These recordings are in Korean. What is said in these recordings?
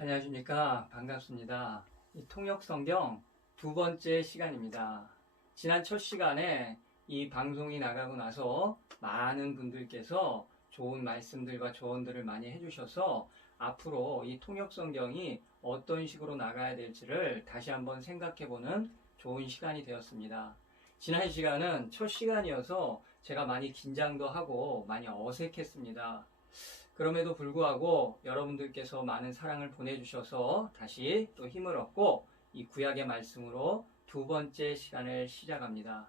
안녕하십니까. 반갑습니다. 이 통역성경 두 번째 시간입니다. 지난 첫 시간에 이 방송이 나가고 나서 많은 분들께서 좋은 말씀들과 조언들을 많이 해주셔서 앞으로 이 통역성경이 어떤 식으로 나가야 될지를 다시 한번 생각해보는 좋은 시간이 되었습니다. 지난 시간은 첫 시간이어서 제가 많이 긴장도 하고 많이 어색했습니다. 그럼에도 불구하고 여러분들께서 많은 사랑을 보내주셔서 다시 또 힘을 얻고 이 구약의 말씀으로 두 번째 시간을 시작합니다.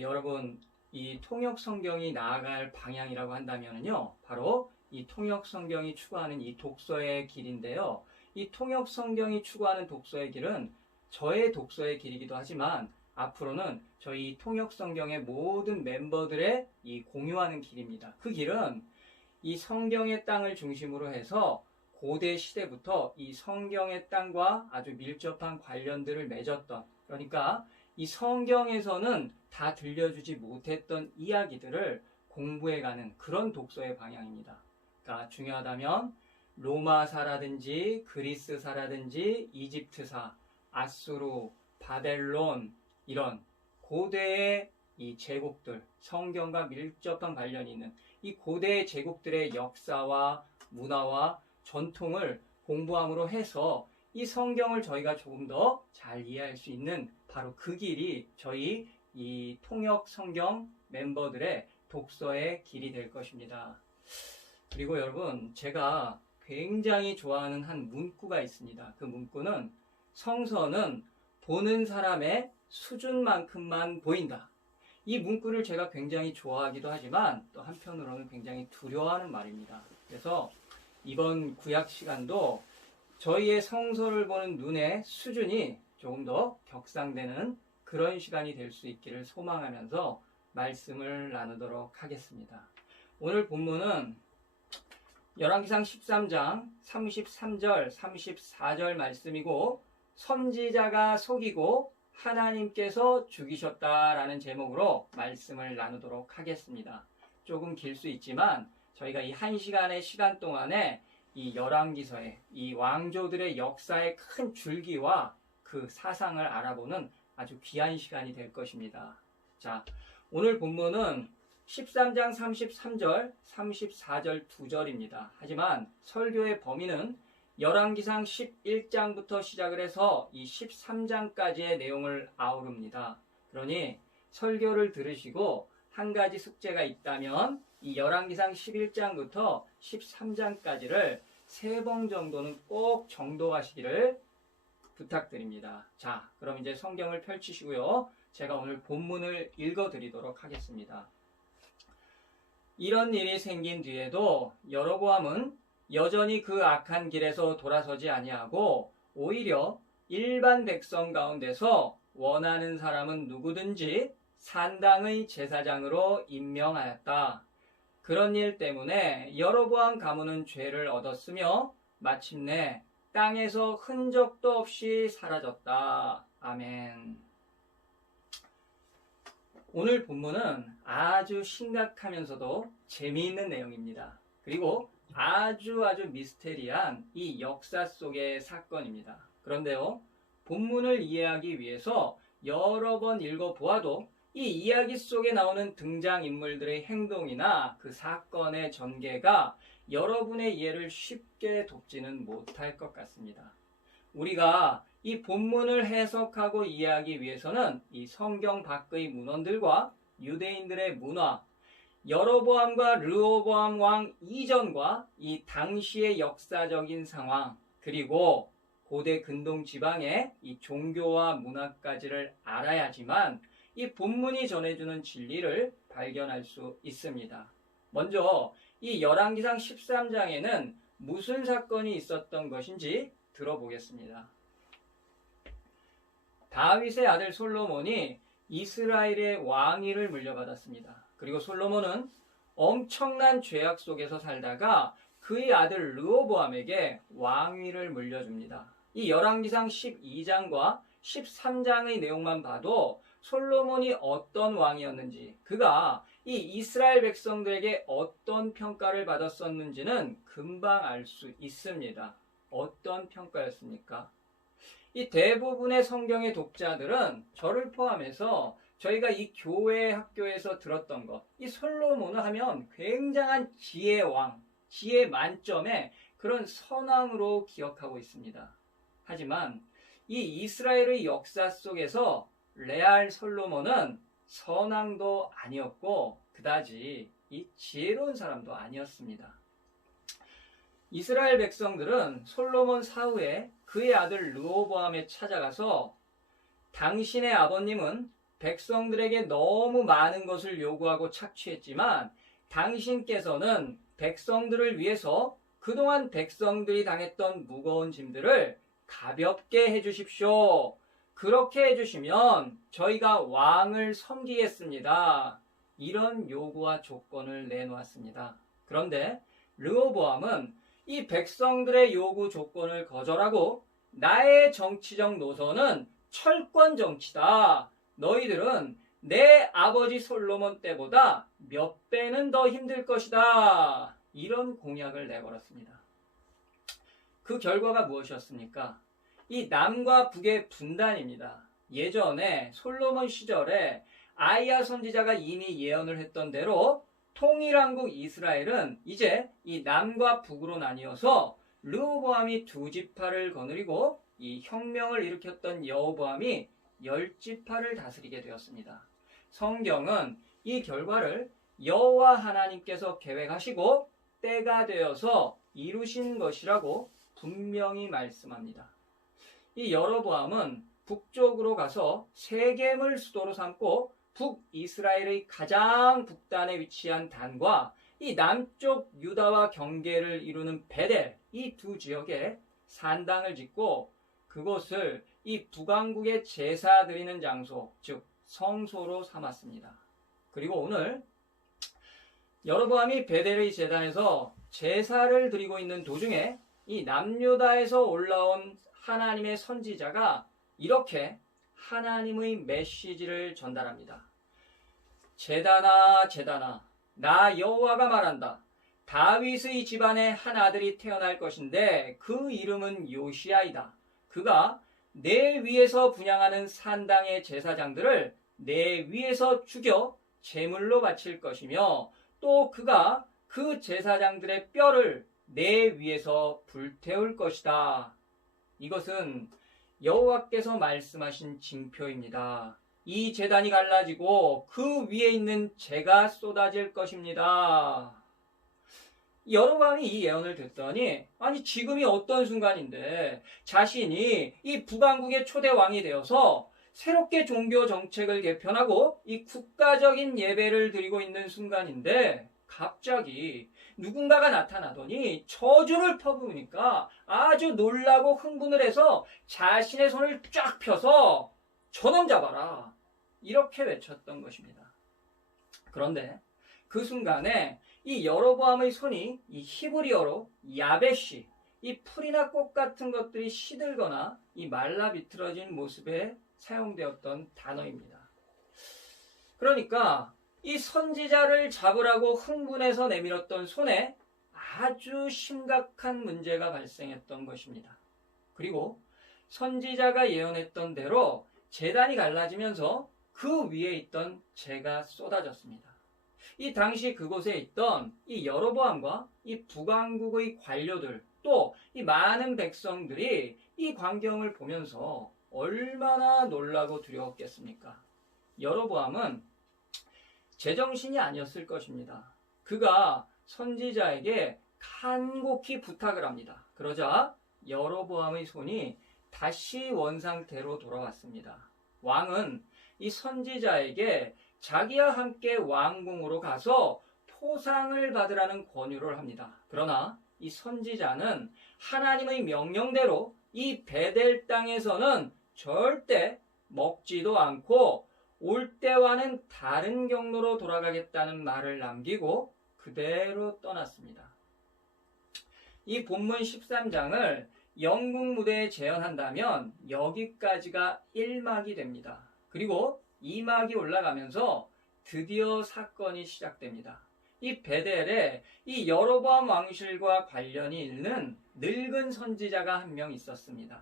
여러분, 이 통역 성경이 나아갈 방향이라고 한다면요, 바로 이 통역 성경이 추구하는 이 독서의 길인데요. 이 통역 성경이 추구하는 독서의 길은 저의 독서의 길이기도 하지만 앞으로는 저희 통역 성경의 모든 멤버들의 이 공유하는 길입니다. 그 길은 이 성경의 땅을 중심으로 해서 고대 시대부터 이 성경의 땅과 아주 밀접한 관련들을 맺었던, 그러니까 이 성경에서는 다 들려주지 못했던 이야기들을 공부해가는 그런 독서의 방향입니다. 그러니까 중요하다면 로마사라든지 그리스사라든지 이집트사, 아수르, 바벨론 이런 고대의 이 제국들, 성경과 밀접한 관련이 있는 이 고대 제국들의 역사와 문화와 전통을 공부함으로 해서 이 성경을 저희가 조금 더 잘 이해할 수 있는 바로 그 길이 저희 이 통역 성경 멤버들의 독서의 길이 될 것입니다. 그리고 여러분, 제가 굉장히 좋아하는 한 문구가 있습니다. 그 문구는 성서는 보는 사람의 수준만큼만 보인다. 이 문구를 제가 굉장히 좋아하기도 하지만 또 한편으로는 굉장히 두려워하는 말입니다. 그래서 이번 구약 시간도 저희의 성서를 보는 눈의 수준이 조금 더 격상되는 그런 시간이 될 수 있기를 소망하면서 말씀을 나누도록 하겠습니다. 오늘 본문은 열왕기상 13장 33절 34절 말씀이고, 선지자가 속이고 하나님께서 죽이셨다라는 제목으로 말씀을 나누도록 하겠습니다. 조금 길 수 있지만 저희가 이 한 시간의 시간 동안에 이 열왕기서의 이 왕조들의 역사의 큰 줄기와 그 사상을 알아보는 아주 귀한 시간이 될 것입니다. 자, 오늘 본문은 13장 33절, 34절 2절입니다. 하지만 설교의 범위는 열왕기상 11장부터 시작을 해서 이 13장까지의 내용을 아우릅니다. 그러니 설교를 들으시고 한 가지 숙제가 있다면 이 열왕기상 11장부터 13장까지를 3번 정도는 꼭 정독하시기를 부탁드립니다. 자, 그럼 이제 성경을 펼치시고요. 제가 오늘 본문을 읽어드리도록 하겠습니다. 이런 일이 생긴 뒤에도 여로보암은 여전히 그 악한 길에서 돌아서지 아니하고 오히려 일반 백성 가운데서 원하는 사람은 누구든지 산당의 제사장으로 임명하였다. 그런 일 때문에 여로보암 가문은 죄를 얻었으며 마침내 땅에서 흔적도 없이 사라졌다. 아멘. 오늘 본문은 아주 심각하면서도 재미있는 내용입니다. 그리고 아주 미스테리한 이 역사 속의 사건입니다. 그런데요, 본문을 이해하기 위해서 여러 번 읽어보아도 이 이야기 속에 나오는 등장인물들의 행동이나 그 사건의 전개가 여러분의 이해를 쉽게 돕지는 못할 것 같습니다. 우리가 이 본문을 해석하고 이해하기 위해서는 이 성경 밖의 문헌들과 유대인들의 문화, 여로보암과 르호보암 왕 이전과 이 당시의 역사적인 상황, 그리고 고대 근동 지방의 이 종교와 문화까지를 알아야지만 이 본문이 전해주는 진리를 발견할 수 있습니다. 먼저 이 열왕기상 13장에는 무슨 사건이 있었던 것인지 들어보겠습니다. 다윗의 아들 솔로몬이 이스라엘의 왕위를 물려받았습니다. 그리고 솔로몬은 엄청난 죄악 속에서 살다가 그의 아들 르호보암에게 왕위를 물려줍니다. 이 열왕기상 12장과 13장의 내용만 봐도 솔로몬이 어떤 왕이었는지, 그가 이 이스라엘 백성들에게 어떤 평가를 받았었는지는 금방 알 수 있습니다. 어떤 평가였습니까? 이 대부분의 성경의 독자들은 저를 포함해서 저희가 이 교회 학교에서 들었던 것, 이 솔로몬을 하면 굉장한 지혜의 왕, 지혜 만점의 그런 선왕으로 기억하고 있습니다. 하지만 이 이스라엘의 역사 속에서 레알 솔로몬은 선왕도 아니었고 그다지 이 지혜로운 사람도 아니었습니다. 이스라엘 백성들은 솔로몬 사후에 그의 아들 르호보암에 찾아가서 당신의 아버님은 백성들에게 너무 많은 것을 요구하고 착취했지만 당신께서는 백성들을 위해서 그동안 백성들이 당했던 무거운 짐들을 가볍게 해주십시오. 그렇게 해주시면 저희가 왕을 섬기겠습니다. 이런 요구와 조건을 내놓았습니다. 그런데 르호보암은 이 백성들의 요구 조건을 거절하고 나의 정치적 노선은 철권 정치다. 너희들은 내 아버지 솔로몬 때보다 몇 배는 더 힘들 것이다. 이런 공약을 내걸었습니다. 그 결과가 무엇이었습니까? 이 남과 북의 분단입니다. 예전에 솔로몬 시절에 아이야 선지자가 이미 예언을 했던 대로 통일왕국 이스라엘은 이제 이 남과 북으로 나뉘어서 르호보암이 2지파를 거느리고 이 혁명을 일으켰던 여호보암이 10지파를 다스리게 되었습니다. 성경은 이 결과를 여호와 하나님께서 계획하시고 때가 되어서 이루신 것이라고 분명히 말씀합니다. 이 여로보암은 북쪽으로 가서 세겜을 수도로 삼고 북이스라엘의 가장 북단에 위치한 단과 이 남쪽 유다와 경계를 이루는 베델, 이 두 지역에 산당을 짓고 그곳을 이 북왕국의 제사 드리는 장소, 즉 성소로 삼았습니다. 그리고 오늘 여로보암이 베델의 제단에서 제사를 드리고 있는 도중에 이 남유다에서 올라온 하나님의 선지자가 이렇게 하나님의 메시지를 전달합니다. 제단아 제단아 나 여호와가 말한다. 다윗의 집안에 한 아들이 태어날 것인데 그 이름은 요시아이다. 그가 내 위에서 분향하는 산당의 제사장들을 내 위에서 죽여 제물로 바칠 것이며 또 그가 그 제사장들의 뼈를 내 위에서 불태울 것이다. 이것은 여호와께서 말씀하신 징표입니다. 이 제단이 갈라지고 그 위에 있는 재가 쏟아질 것입니다. 여로보암이 이 예언을 듣더니 아니 지금이 어떤 순간인데 자신이 이 북왕국의 초대 왕이 되어서 새롭게 종교 정책을 개편하고 이 국가적인 예배를 드리고 있는 순간인데 갑자기 누군가가 나타나더니 저주를 퍼부으니까 아주 놀라고 흥분을 해서 자신의 손을 쫙 펴서 저놈 잡아라 이렇게 외쳤던 것입니다. 그런데 그 순간에 이 여로보암의 손이 이 히브리어로 야베시, 이 풀이나 꽃 같은 것들이 시들거나 이 말라 비틀어진 모습에 사용되었던 단어입니다. 그러니까 이 선지자를 잡으라고 흥분해서 내밀었던 손에 아주 심각한 문제가 발생했던 것입니다. 그리고 선지자가 예언했던 대로 제단이 갈라지면서 그 위에 있던 재가 쏟아졌습니다. 이 당시 그곳에 있던 이 여로보암과 이 북왕국의 관료들 또 이 많은 백성들이 이 광경을 보면서 얼마나 놀라고 두려웠겠습니까? 여로보암은 제정신이 아니었을 것입니다. 그가 선지자에게 간곡히 부탁을 합니다. 그러자 여로보암의 손이 다시 원상태로 돌아왔습니다. 왕은 이 선지자에게 자기와 함께 왕궁으로 가서 포상을 받으라는 권유를 합니다. 그러나 이 선지자는 하나님의 명령대로 이 베델 땅에서는 절대 먹지도 않고 올 때와는 다른 경로로 돌아가겠다는 말을 남기고 그대로 떠났습니다. 이 본문 13장을 영국 무대에 재현한다면 여기까지가 1막이 됩니다. 그리고 2막이 올라가면서 드디어 사건이 시작됩니다. 이 베델에 이 여로보암 왕실과 관련이 있는 늙은 선지자가 한 명 있었습니다.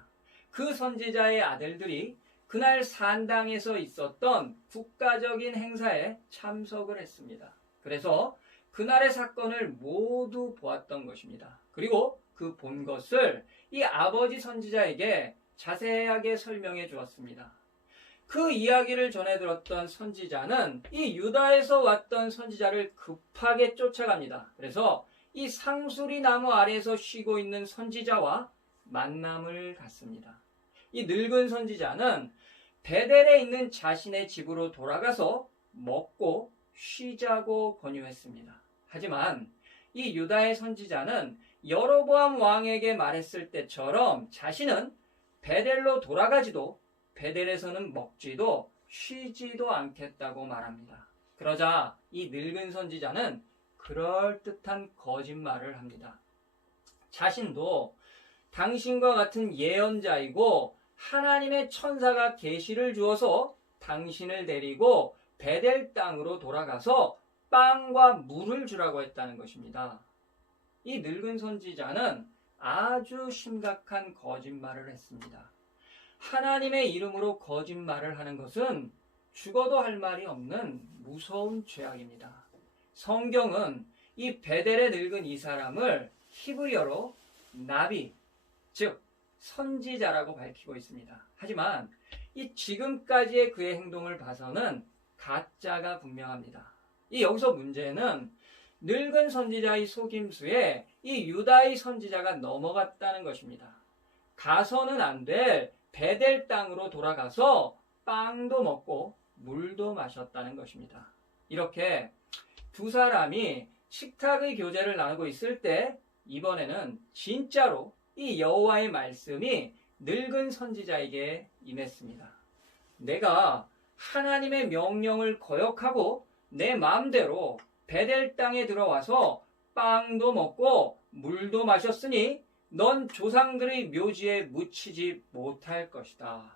그 선지자의 아들들이 그날 산당에서 있었던 국가적인 행사에 참석을 했습니다. 그래서 그날의 사건을 모두 보았던 것입니다. 그리고 그 본 것을 이 아버지 선지자에게 자세하게 설명해 주었습니다. 그 이야기를 전해 들었던 선지자는 이 유다에서 왔던 선지자를 급하게 쫓아갑니다. 그래서 이 상수리 나무 아래에서 쉬고 있는 선지자와 만남을 갖습니다. 이 늙은 선지자는 베델에 있는 자신의 집으로 돌아가서 먹고 쉬자고 권유했습니다. 하지만 이 유다의 선지자는 여로보암 왕에게 말했을 때처럼 자신은 베델로 돌아가지도 베델에서는 먹지도 쉬지도 않겠다고 말합니다. 그러자 이 늙은 선지자는 그럴듯한 거짓말을 합니다. 자신도 당신과 같은 예언자이고 하나님의 천사가 계시를 주어서 당신을 데리고 베델 땅으로 돌아가서 빵과 물을 주라고 했다는 것입니다. 이 늙은 선지자는 아주 심각한 거짓말을 했습니다. 하나님의 이름으로 거짓말을 하는 것은 죽어도 할 말이 없는 무서운 죄악입니다. 성경은 이 베델에 늙은 이 사람을 히브리어로 나비, 즉 선지자라고 밝히고 있습니다. 하지만 이 지금까지의 그의 행동을 봐서는 가짜가 분명합니다. 이 여기서 문제는 늙은 선지자의 속임수에 이 유다의 선지자가 넘어갔다는 것입니다. 가서는 안 될 베델 땅으로 돌아가서 빵도 먹고 물도 마셨다는 것입니다. 이렇게 두 사람이 식탁의 교제를 나누고 있을 때 이번에는 진짜로 이 여호와의 말씀이 늙은 선지자에게 임했습니다. 내가 하나님의 명령을 거역하고 내 마음대로 베델 땅에 들어와서 빵도 먹고 물도 마셨으니 넌 조상들의 묘지에 묻히지 못할 것이다.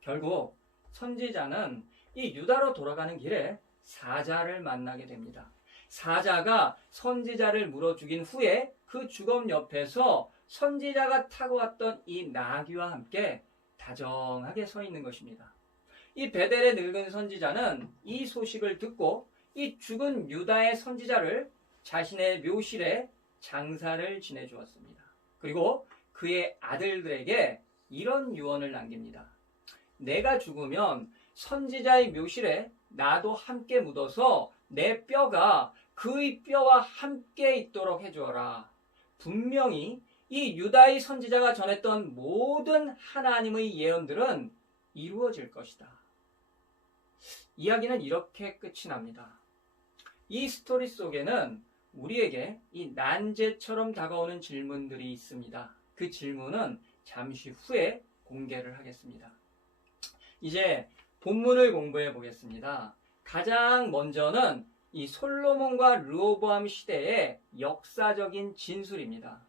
결국 선지자는 이 유다로 돌아가는 길에 사자를 만나게 됩니다. 사자가 선지자를 물어 죽인 후에 그 주검 옆에서 선지자가 타고 왔던 이 나귀와 함께 다정하게 서 있는 것입니다. 이 베델의 늙은 선지자는 이 소식을 듣고 이 죽은 유다의 선지자를 자신의 묘실에 장사를 지내주었습니다. 그리고 그의 아들들에게 이런 유언을 남깁니다. 내가 죽으면 선지자의 묘실에 나도 함께 묻어서 내 뼈가 그의 뼈와 함께 있도록 해주어라. 분명히 이 유다의 선지자가 전했던 모든 하나님의 예언들은 이루어질 것이다. 이야기는 이렇게 끝이 납니다. 이 스토리 속에는 우리에게 이 난제처럼 다가오는 질문들이 있습니다. 그 질문은 잠시 후에 공개를 하겠습니다. 이제 본문을 공부해 보겠습니다. 가장 먼저는 이 솔로몬과 르호보암 시대의 역사적인 진술입니다.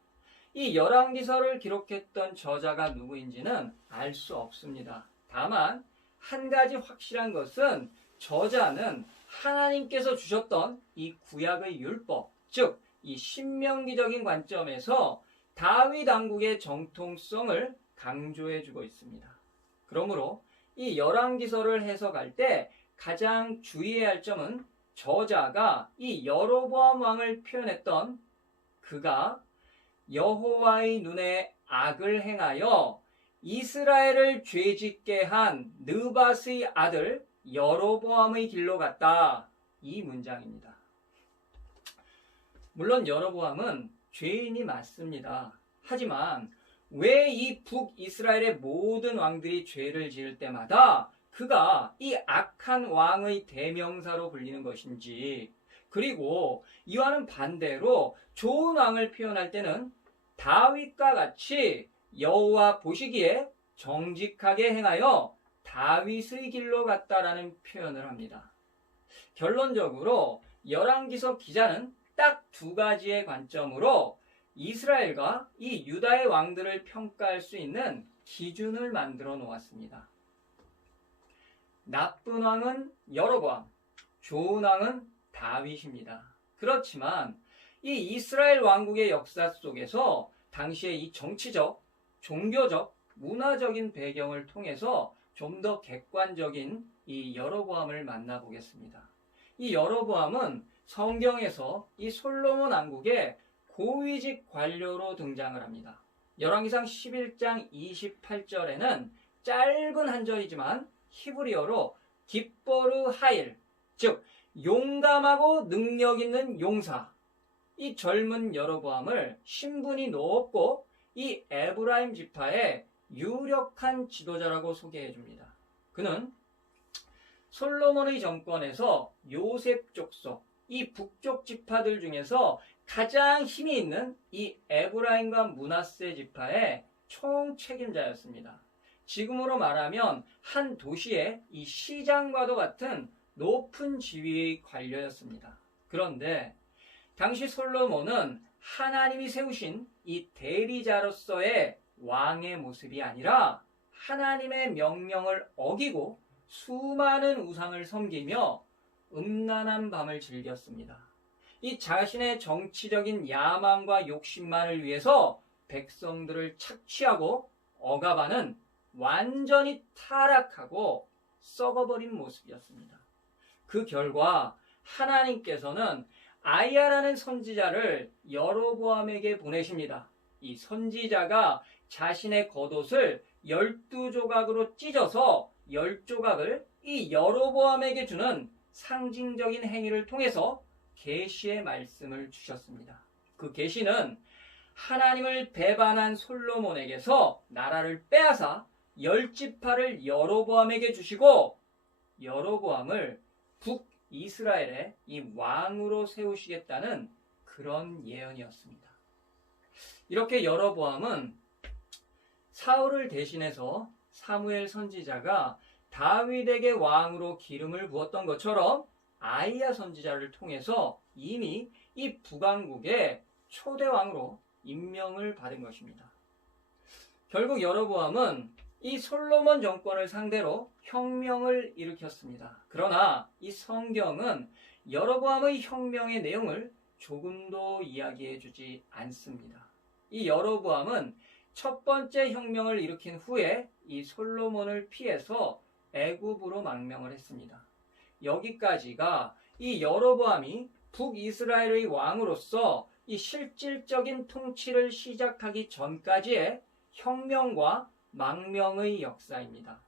이 열왕기서를 기록했던 저자가 누구인지는 알 수 없습니다. 다만 한 가지 확실한 것은 저자는 하나님께서 주셨던 이 구약의 율법, 즉 이 신명기적인 관점에서 다윗 왕국의 정통성을 강조해 주고 있습니다. 그러므로 이 열왕기서를 해석할 때 가장 주의해야 할 점은 저자가 이 여로보암 왕을 표현했던 그가 여호와의 눈에 악을 행하여 이스라엘을 죄짓게 한 느밧의 아들 여로보암의 길로 갔다. 이 문장입니다. 물론 여로보암은 죄인이 맞습니다. 하지만 왜 이 북이스라엘의 모든 왕들이 죄를 지을 때마다 그가 이 악한 왕의 대명사로 불리는 것인지, 그리고 이와는 반대로 좋은 왕을 표현할 때는 다윗과 같이 여호와 보시기에 정직하게 행하여 다윗의 길로 갔다라는 표현을 합니다. 결론적으로 열왕기서 기자는 딱 두 가지의 관점으로 이스라엘과 이 유다의 왕들을 평가할 수 있는 기준을 만들어 놓았습니다. 나쁜 왕은 여로보암, 좋은 왕은 다윗입니다. 그렇지만 이 이스라엘 왕국의 역사 속에서 당시의 이 정치적, 종교적, 문화적인 배경을 통해서 좀 더 객관적인 이 여로보암을 만나보겠습니다. 이 여로보암은 성경에서 이 솔로몬 왕국의 고위직 관료로 등장을 합니다. 열왕기상 11장 28절에는 짧은 한 절이지만 히브리어로 깃보르 하일, 즉 용감하고 능력 있는 용사, 이 젊은 여로보암을 신분이 높고 이 에브라임 지파의 유력한 지도자라고 소개해 줍니다. 그는 솔로몬의 정권에서 요셉 족속, 이 북쪽 지파들 중에서 가장 힘이 있는 이 에브라임과 므낫세 지파의 총책임자였습니다. 지금으로 말하면 한 도시의 이 시장과도 같은 높은 지위의 관료였습니다. 그런데 당시 솔로몬은 하나님이 세우신 이 대리자로서의 왕의 모습이 아니라 하나님의 명령을 어기고 수많은 우상을 섬기며 음란한 밤을 즐겼습니다. 이 자신의 정치적인 야망과 욕심만을 위해서 백성들을 착취하고 억압하는 완전히 타락하고 썩어버린 모습이었습니다. 그 결과 하나님께서는 아이야라는 선지자를 여로보암에게 보내십니다. 이 선지자가 자신의 겉옷을 12조각으로 찢어서 10조각을 이 여로보암에게 주는 상징적인 행위를 통해서 계시의 말씀을 주셨습니다. 그 계시는 하나님을 배반한 솔로몬에게서 나라를 빼앗아 10지파를 여로보암에게 주시고 여로보암을 북이스라엘의 이 왕으로 세우시겠다는 그런 예언이었습니다. 이렇게 여로보암은 사울을 대신해서 사무엘 선지자가 다윗에게 왕으로 기름을 부었던 것처럼 아이야 선지자를 통해서 이미 이 북왕국의 초대왕으로 임명을 받은 것입니다. 결국 여로보암은 이 솔로몬 정권을 상대로 혁명을 일으켰습니다. 그러나 이 성경은 여로보암의 혁명의 내용을 조금도 이야기해 주지 않습니다. 이 여로보암은 첫 번째 혁명을 일으킨 후에 이 솔로몬을 피해서 애굽으로 망명을 했습니다. 여기까지가 이 여로보암이 북이스라엘의 왕으로서 이 실질적인 통치를 시작하기 전까지의 혁명과 망명의 역사입니다.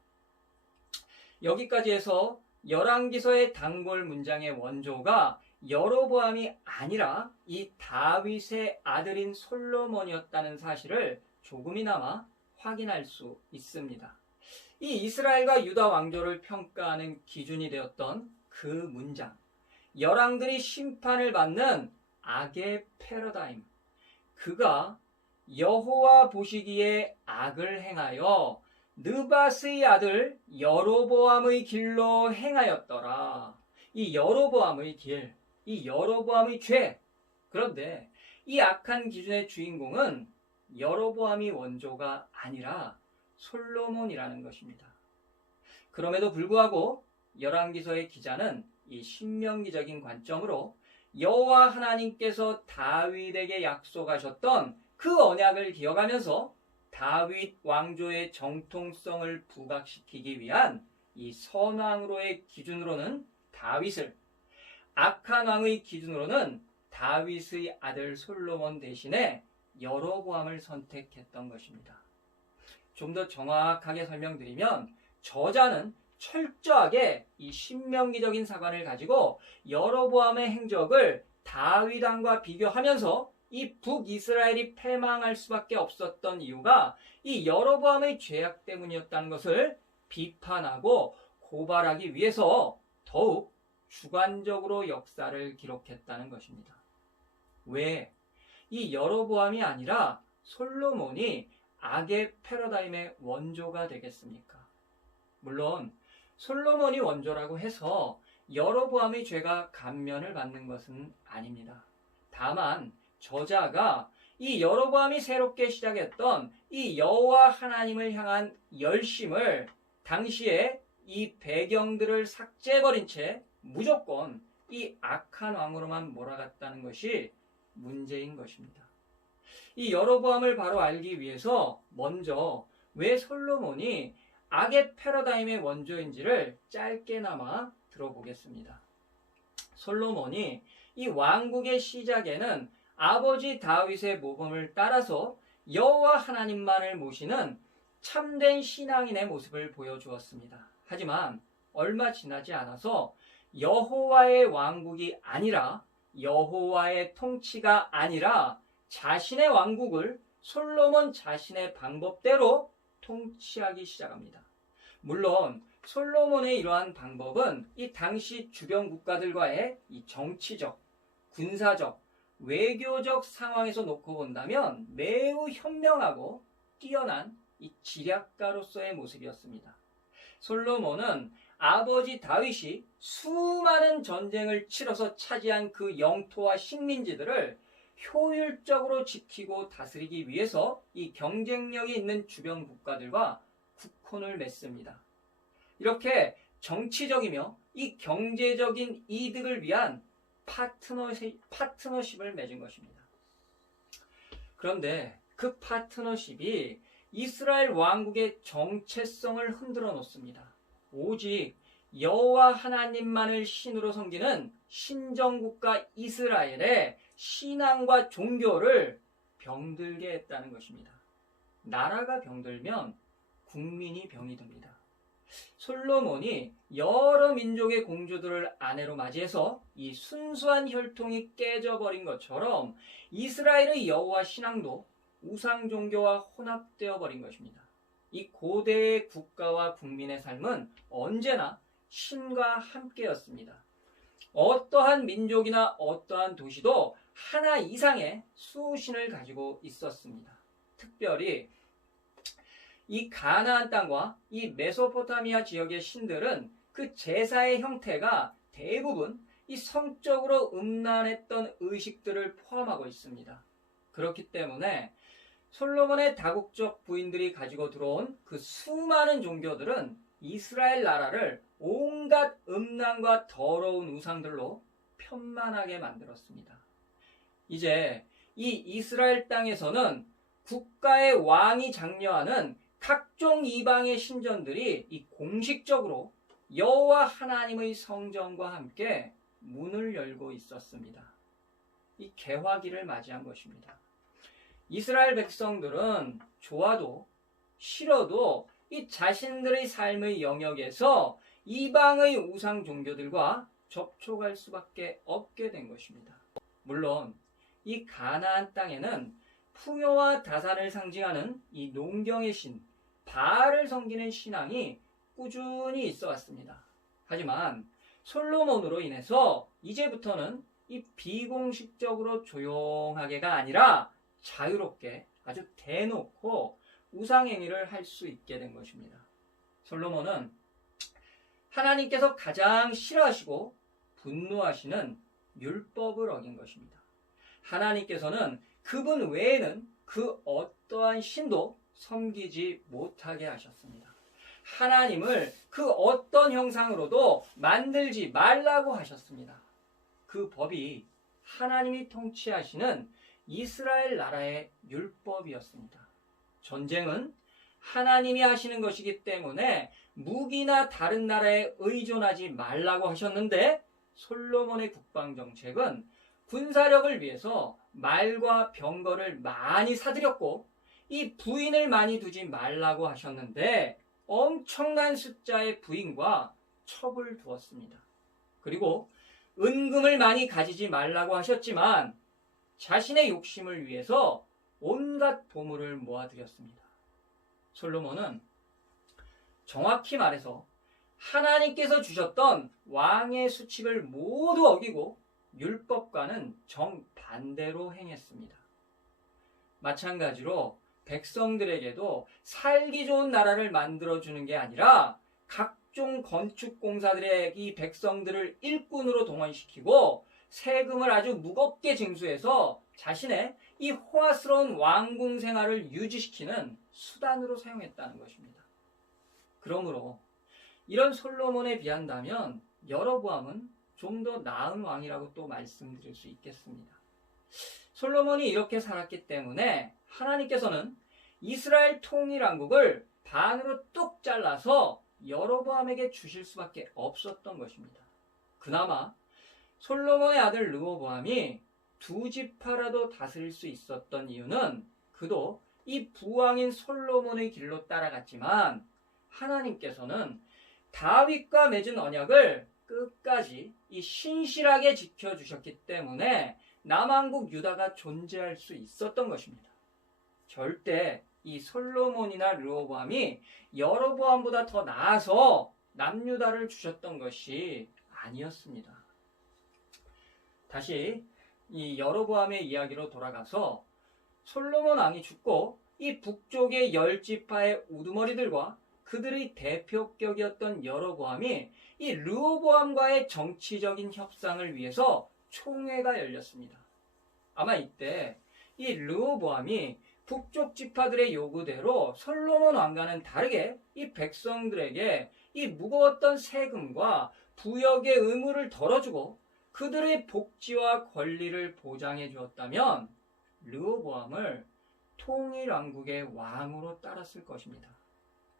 여기까지 해서 열왕기서의 단골 문장의 원조가 여로보암이 아니라 이 다윗의 아들인 솔로몬이었다는 사실을 조금이나마 확인할 수 있습니다. 이 이스라엘과 유다 왕조를 평가하는 기준이 되었던 그 문장, 열왕들이 심판을 받는 악의 패러다임, 그가 여호와 보시기에 악을 행하여 느밧의 아들 여로보암의 길로 행하였더라. 이 여로보암의 길, 이 여로보암의 죄. 그런데 이 악한 기준의 주인공은 여로보암이 원조가 아니라 솔로몬이라는 것입니다. 그럼에도 불구하고 열왕기서의 기자는 이 신명기적인 관점으로 여호와 하나님께서 다윗에게 약속하셨던 그 언약을 기억하면서 다윗 왕조의 정통성을 부각시키기 위한 이 선왕으로의 기준으로는 다윗을, 악한 왕의 기준으로는 다윗의 아들 솔로몬 대신에 여로보암을 선택했던 것입니다. 좀 더 정확하게 설명드리면 저자는 철저하게 이 신명기적인 사관을 가지고 여로보암의 행적을 다윗 왕과 비교하면서 이 북이스라엘이 패망할 수밖에 없었던 이유가 이 여로보암의 죄악 때문이었다는 것을 비판하고 고발하기 위해서 더욱 주관적으로 역사를 기록했다는 것입니다. 왜? 이 여로보암이 아니라 솔로몬이 악의 패러다임의 원조가 되겠습니까? 물론 솔로몬이 원조라고 해서 여로보암의 죄가 감면을 받는 것은 아닙니다. 다만 저자가 이 여로보암이 새롭게 시작했던 이 여호와 하나님을 향한 열심을 당시에 이 배경들을 삭제해버린 채 무조건 이 악한 왕으로만 몰아갔다는 것이 문제인 것입니다. 이 여로보암을 바로 알기 위해서 먼저 왜 솔로몬이 악의 패러다임의 원조인지를 짧게나마 들어보겠습니다. 솔로몬이 이 왕국의 시작에는 아버지 다윗의 모범을 따라서 여호와 하나님만을 모시는 참된 신앙인의 모습을 보여주었습니다. 하지만 얼마 지나지 않아서 여호와의 왕국이 아니라 여호와의 통치가 아니라 자신의 왕국을 솔로몬 자신의 방법대로 통치하기 시작합니다. 물론 솔로몬의 이러한 방법은 이 당시 주변 국가들과의 이 정치적, 군사적, 외교적 상황에서 놓고 본다면 매우 현명하고 뛰어난 이 지략가로서의 모습이었습니다. 솔로몬은 아버지 다윗이 수많은 전쟁을 치러서 차지한 그 영토와 식민지들을 효율적으로 지키고 다스리기 위해서 이 경쟁력이 있는 주변 국가들과 국혼을 맺습니다. 이렇게 정치적이며 이 경제적인 이득을 위한 파트너십을 맺은 것입니다. 그런데 그 파트너십이 이스라엘 왕국의 정체성을 흔들어 놓습니다. 오직 여호와 하나님만을 신으로 섬기는 신정국가 이스라엘의 신앙과 종교를 병들게 했다는 것입니다. 나라가 병들면 국민이 병이 듭니다. 솔로몬이 여러 민족의 공주들을 아내로 맞이해서 이 순수한 혈통이 깨져버린 것처럼 이스라엘의 여호와 신앙도 우상 종교와 혼합되어 버린 것입니다. 이 고대의 국가와 국민의 삶은 언제나 신과 함께였습니다. 어떠한 민족이나 어떠한 도시도 하나 이상의 수호신을 가지고 있었습니다. 특별히 이 가나안 땅과 이 메소포타미아 지역의 신들은 그 제사의 형태가 대부분 이 성적으로 음란했던 의식들을 포함하고 있습니다. 그렇기 때문에 솔로몬의 다국적 부인들이 가지고 들어온 그 수많은 종교들은 이스라엘 나라를 온갖 음란과 더러운 우상들로 편만하게 만들었습니다. 이제 이 이스라엘 땅에서는 국가의 왕이 장려하는 각종 이방의 신전들이 이 공식적으로 여호와 하나님의 성전과 함께 문을 열고 있었습니다. 이 개화기를 맞이한 것입니다. 이스라엘 백성들은 좋아도 싫어도 이 자신들의 삶의 영역에서 이방의 우상 종교들과 접촉할 수밖에 없게 된 것입니다. 물론 이 가나안 땅에는 풍요와 다산을 상징하는 이 농경의 신 바알을 섬기는 신앙이 꾸준히 있어 왔습니다. 하지만 솔로몬으로 인해서 이제부터는 이 비공식적으로 조용하게가 아니라 자유롭게 아주 대놓고 우상행위를 할 수 있게 된 것입니다. 솔로몬은 하나님께서 가장 싫어하시고 분노하시는 율법을 어긴 것입니다. 하나님께서는 그분 외에는 그 어떠한 신도 섬기지 못하게 하셨습니다. 하나님을 그 어떤 형상으로도 만들지 말라고 하셨습니다. 그 법이 하나님이 통치하시는 이스라엘 나라의 율법이었습니다. 전쟁은 하나님이 하시는 것이기 때문에 무기나 다른 나라에 의존하지 말라고 하셨는데 솔로몬의 국방정책은 군사력을 위해서 말과 병거를 많이 사들였고 이 부인을 많이 두지 말라고 하셨는데 엄청난 숫자의 부인과 첩을 두었습니다. 그리고 은금을 많이 가지지 말라고 하셨지만 자신의 욕심을 위해서 온갖 보물을 모아들였습니다. 솔로몬은 정확히 말해서 하나님께서 주셨던 왕의 수칙을 모두 어기고 율법과는 정반대로 행했습니다. 마찬가지로 백성들에게도 살기 좋은 나라를 만들어주는 게 아니라 각종 건축공사들의 이 백성들을 일꾼으로 동원시키고 세금을 아주 무겁게 징수해서 자신의 이 호화스러운 왕궁 생활을 유지시키는 수단으로 사용했다는 것입니다. 그러므로 이런 솔로몬에 비한다면 여로보암은 좀 더 나은 왕이라고 또 말씀드릴 수 있겠습니다. 솔로몬이 이렇게 살았기 때문에 하나님께서는 이스라엘 통일왕국을 반으로 뚝 잘라서 여로보암에게 주실 수밖에 없었던 것입니다. 그나마 솔로몬의 아들 르호보암이 두 지파라도 다스릴 수 있었던 이유는 그도 이 부왕인 솔로몬의 길로 따라갔지만 하나님께서는 다윗과 맺은 언약을 끝까지 이 신실하게 지켜주셨기 때문에 남왕국 유다가 존재할 수 있었던 것입니다. 절대 이 솔로몬이나 르호보암이 여로보암보다 더 나아서 남유다를 주셨던 것이 아니었습니다. 다시 이 여로보암의 이야기로 돌아가서 솔로몬 왕이 죽고 이 북쪽의 10지파의 우두머리들과 그들의 대표격이었던 여로보암이 이 르호보암과의 정치적인 협상을 위해서 총회가 열렸습니다. 아마 이때 이 르호보암이 북쪽 지파들의 요구대로 솔로몬 왕과는 다르게 이 백성들에게 이 무거웠던 세금과 부역의 의무를 덜어주고 그들의 복지와 권리를 보장해 주었다면 르호보암을 통일왕국의 왕으로 따랐을 것입니다.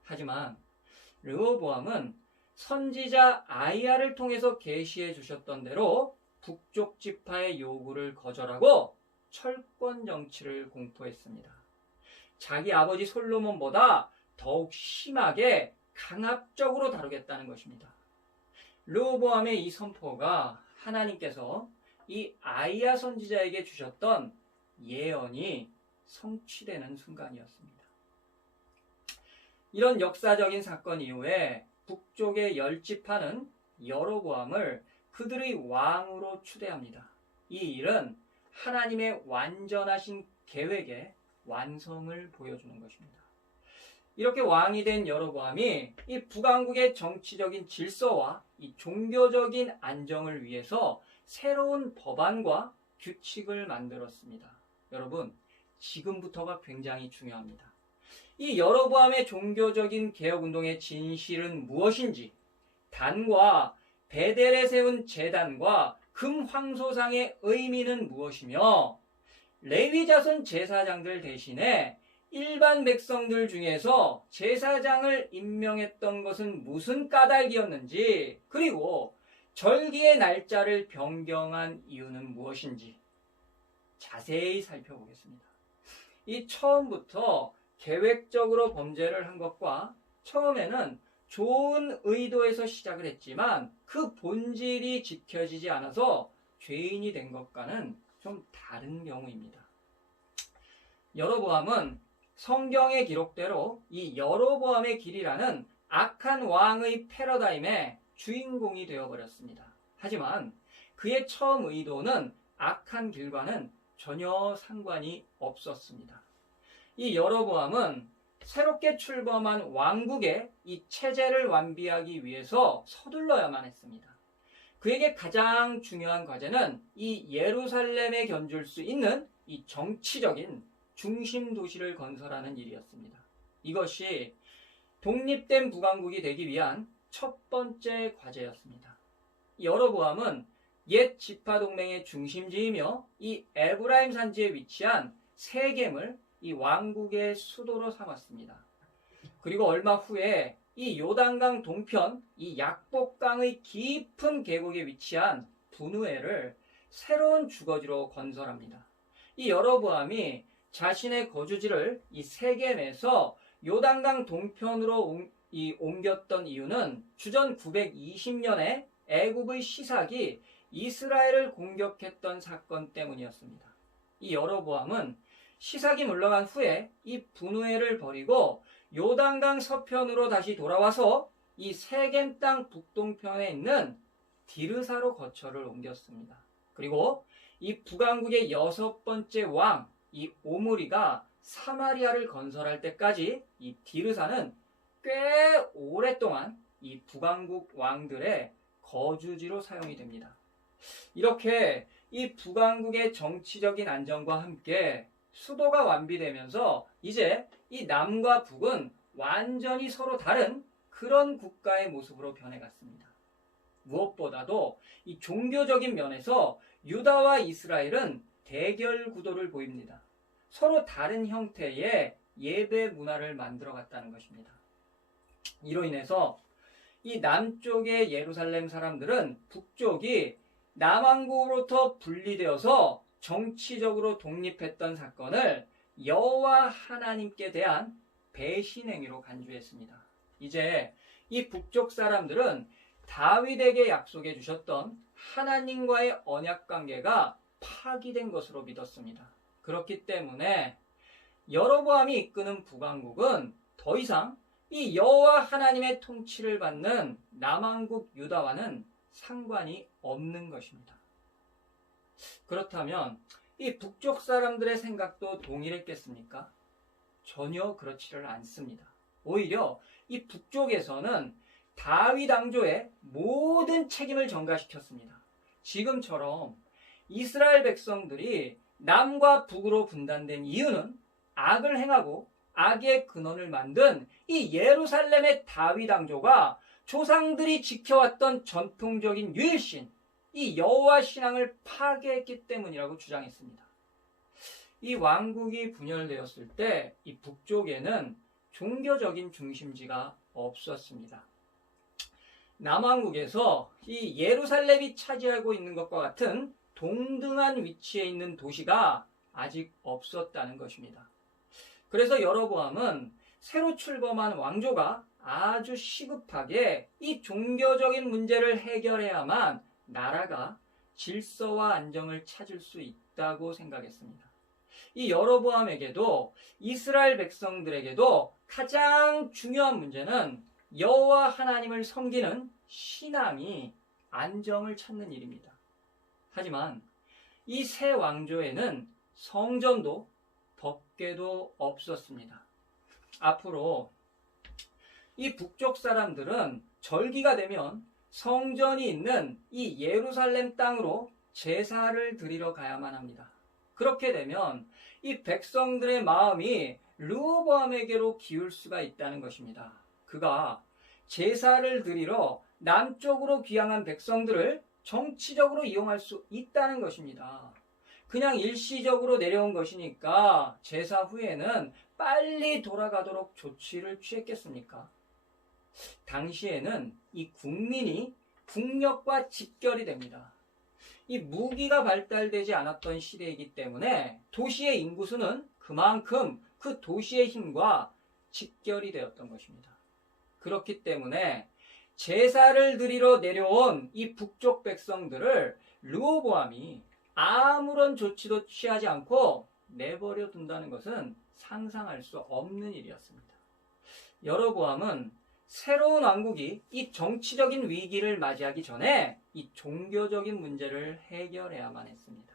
하지만 르호보암은 선지자 아이야를 통해서 계시해 주셨던 대로 북쪽 지파의 요구를 거절하고 철권 정치를 공포했습니다. 자기 아버지 솔로몬보다 더욱 심하게 강압적으로 다루겠다는 것입니다. 르호보암의 이 선포가 하나님께서 이 아이야 선지자에게 주셨던 예언이 성취되는 순간이었습니다. 이런 역사적인 사건 이후에 북쪽의 10지파는 여로보암을 그들의 왕으로 추대합니다. 이 일은 하나님의 완전하신 계획의 완성을 보여주는 것입니다. 이렇게 왕이 된 여로보암이 이 북왕국의 정치적인 질서와 이 종교적인 안정을 위해서 새로운 법안과 규칙을 만들었습니다. 여러분, 지금부터가 굉장히 중요합니다. 이 여로보암의 종교적인 개혁운동의 진실은 무엇인지, 단과 베델에 세운 제단과 금황소상의 의미는 무엇이며, 레위 자손 제사장들 대신에 일반 백성들 중에서 제사장을 임명했던 것은 무슨 까닭이었는지, 그리고 절기의 날짜를 변경한 이유는 무엇인지 자세히 살펴보겠습니다. 이 처음부터 계획적으로 범죄를 한 것과 처음에는 좋은 의도에서 시작을 했지만 그 본질이 지켜지지 않아서 죄인이 된 것과는 좀 다른 경우입니다. 여로보암은 성경의 기록대로 이 여로보암의 길이라는 악한 왕의 패러다임의 주인공이 되어버렸습니다. 하지만 그의 처음 의도는 악한 길과는 전혀 상관이 없었습니다. 이 여로보암은 새롭게 출범한 왕국의 이 체제를 완비하기 위해서 서둘러야만 했습니다. 그에게 가장 중요한 과제는 이 예루살렘에 견줄 수 있는 이 정치적인 중심 도시를 건설하는 일이었습니다. 이것이 독립된 북왕국이 되기 위한 첫 번째 과제였습니다. 여로보암은 옛 지파 동맹의 중심지이며 이 에브라임 산지에 위치한 세겜을 이 왕국의 수도로 삼았습니다. 그리고 얼마 후에 이 요단강 동편 이 약복강의 깊은 계곡에 위치한 분우엘을 새로운 주거지로 건설합니다. 이 여로보암이 자신의 거주지를 이 세겜에서 요단강 동편으로 옮겼던 이유는 주전 920년에 애굽의 시삭이 이스라엘을 공격했던 사건 때문이었습니다. 이 여로보암은 시삭이 물러간 후에 이 분우엘을 버리고 요단강 서편으로 다시 돌아와서 이 세겜 땅 북동편에 있는 디르사로 거처를 옮겼습니다. 그리고 이 북왕국의 6번째 왕, 이 오므리가 사마리아를 건설할 때까지 이 디르사는 꽤 오랫동안 이 북왕국 왕들의 거주지로 사용이 됩니다. 이렇게 이 북왕국의 정치적인 안정과 함께 수도가 완비되면서 이제 이 남과 북은 완전히 서로 다른 그런 국가의 모습으로 변해갔습니다. 무엇보다도 이 종교적인 면에서 유다와 이스라엘은 대결 구도를 보입니다. 서로 다른 형태의 예배 문화를 만들어 갔다는 것입니다. 이로 인해서 이 남쪽의 예루살렘 사람들은 북쪽이 남왕국으로부터 분리되어서 정치적으로 독립했던 사건을 여호와 하나님께 대한 배신 행위로 간주했습니다. 이제 이 북쪽 사람들은 다윗에게 약속해 주셨던 하나님과의 언약 관계가 파기된 것으로 믿었습니다. 그렇기 때문에 여로보암이 이끄는 북왕국은 더 이상 이 여호와 하나님의 통치를 받는 남왕국 유다와는 상관이 없는 것입니다. 그렇다면 이 북쪽 사람들의 생각도 동일했겠습니까? 전혀 그렇지를 않습니다. 오히려 이 북쪽에서는 다윗 왕조의 모든 책임을 전가시켰습니다. 지금처럼 이스라엘 백성들이 남과 북으로 분단된 이유는 악을 행하고 악의 근원을 만든 이 예루살렘의 다윗 왕조가 조상들이 지켜왔던 전통적인 유일신, 이 여호와 신앙을 파괴했기 때문이라고 주장했습니다. 이 왕국이 분열되었을 때 이 북쪽에는 종교적인 중심지가 없었습니다. 남왕국에서 이 예루살렘이 차지하고 있는 것과 같은 동등한 위치에 있는 도시가 아직 없었다는 것입니다. 그래서 여로보암은 새로 출범한 왕조가 아주 시급하게 이 종교적인 문제를 해결해야만 나라가 질서와 안정을 찾을 수 있다고 생각했습니다. 이 여로보암에게도 이스라엘 백성들에게도 가장 중요한 문제는 여호와 하나님을 섬기는 신앙이 안정을 찾는 일입니다. 하지만 이 새 왕조에는 성전도 법궤도 없었습니다. 앞으로 이 북쪽 사람들은 절기가 되면 성전이 있는 이 예루살렘 땅으로 제사를 드리러 가야만 합니다. 그렇게 되면 이 백성들의 마음이 르호보암에게로 기울 수가 있다는 것입니다. 그가 제사를 드리러 남쪽으로 귀향한 백성들을 정치적으로 이용할 수 있다는 것입니다. 그냥 일시적으로 내려온 것이니까 제사 후에는 빨리 돌아가도록 조치를 취했겠습니까? 당시에는 이 국민이 국력과 직결이 됩니다. 이 무기가 발달되지 않았던 시대이기 때문에 도시의 인구수는 그만큼 그 도시의 힘과 직결이 되었던 것입니다. 그렇기 때문에 제사를 드리러 내려온 이 북쪽 백성들을 르호보암이 아무런 조치도 취하지 않고 내버려 둔다는 것은 상상할 수 없는 일이었습니다. 여로보암은 새로운 왕국이 이 정치적인 위기를 맞이하기 전에 이 종교적인 문제를 해결해야만 했습니다.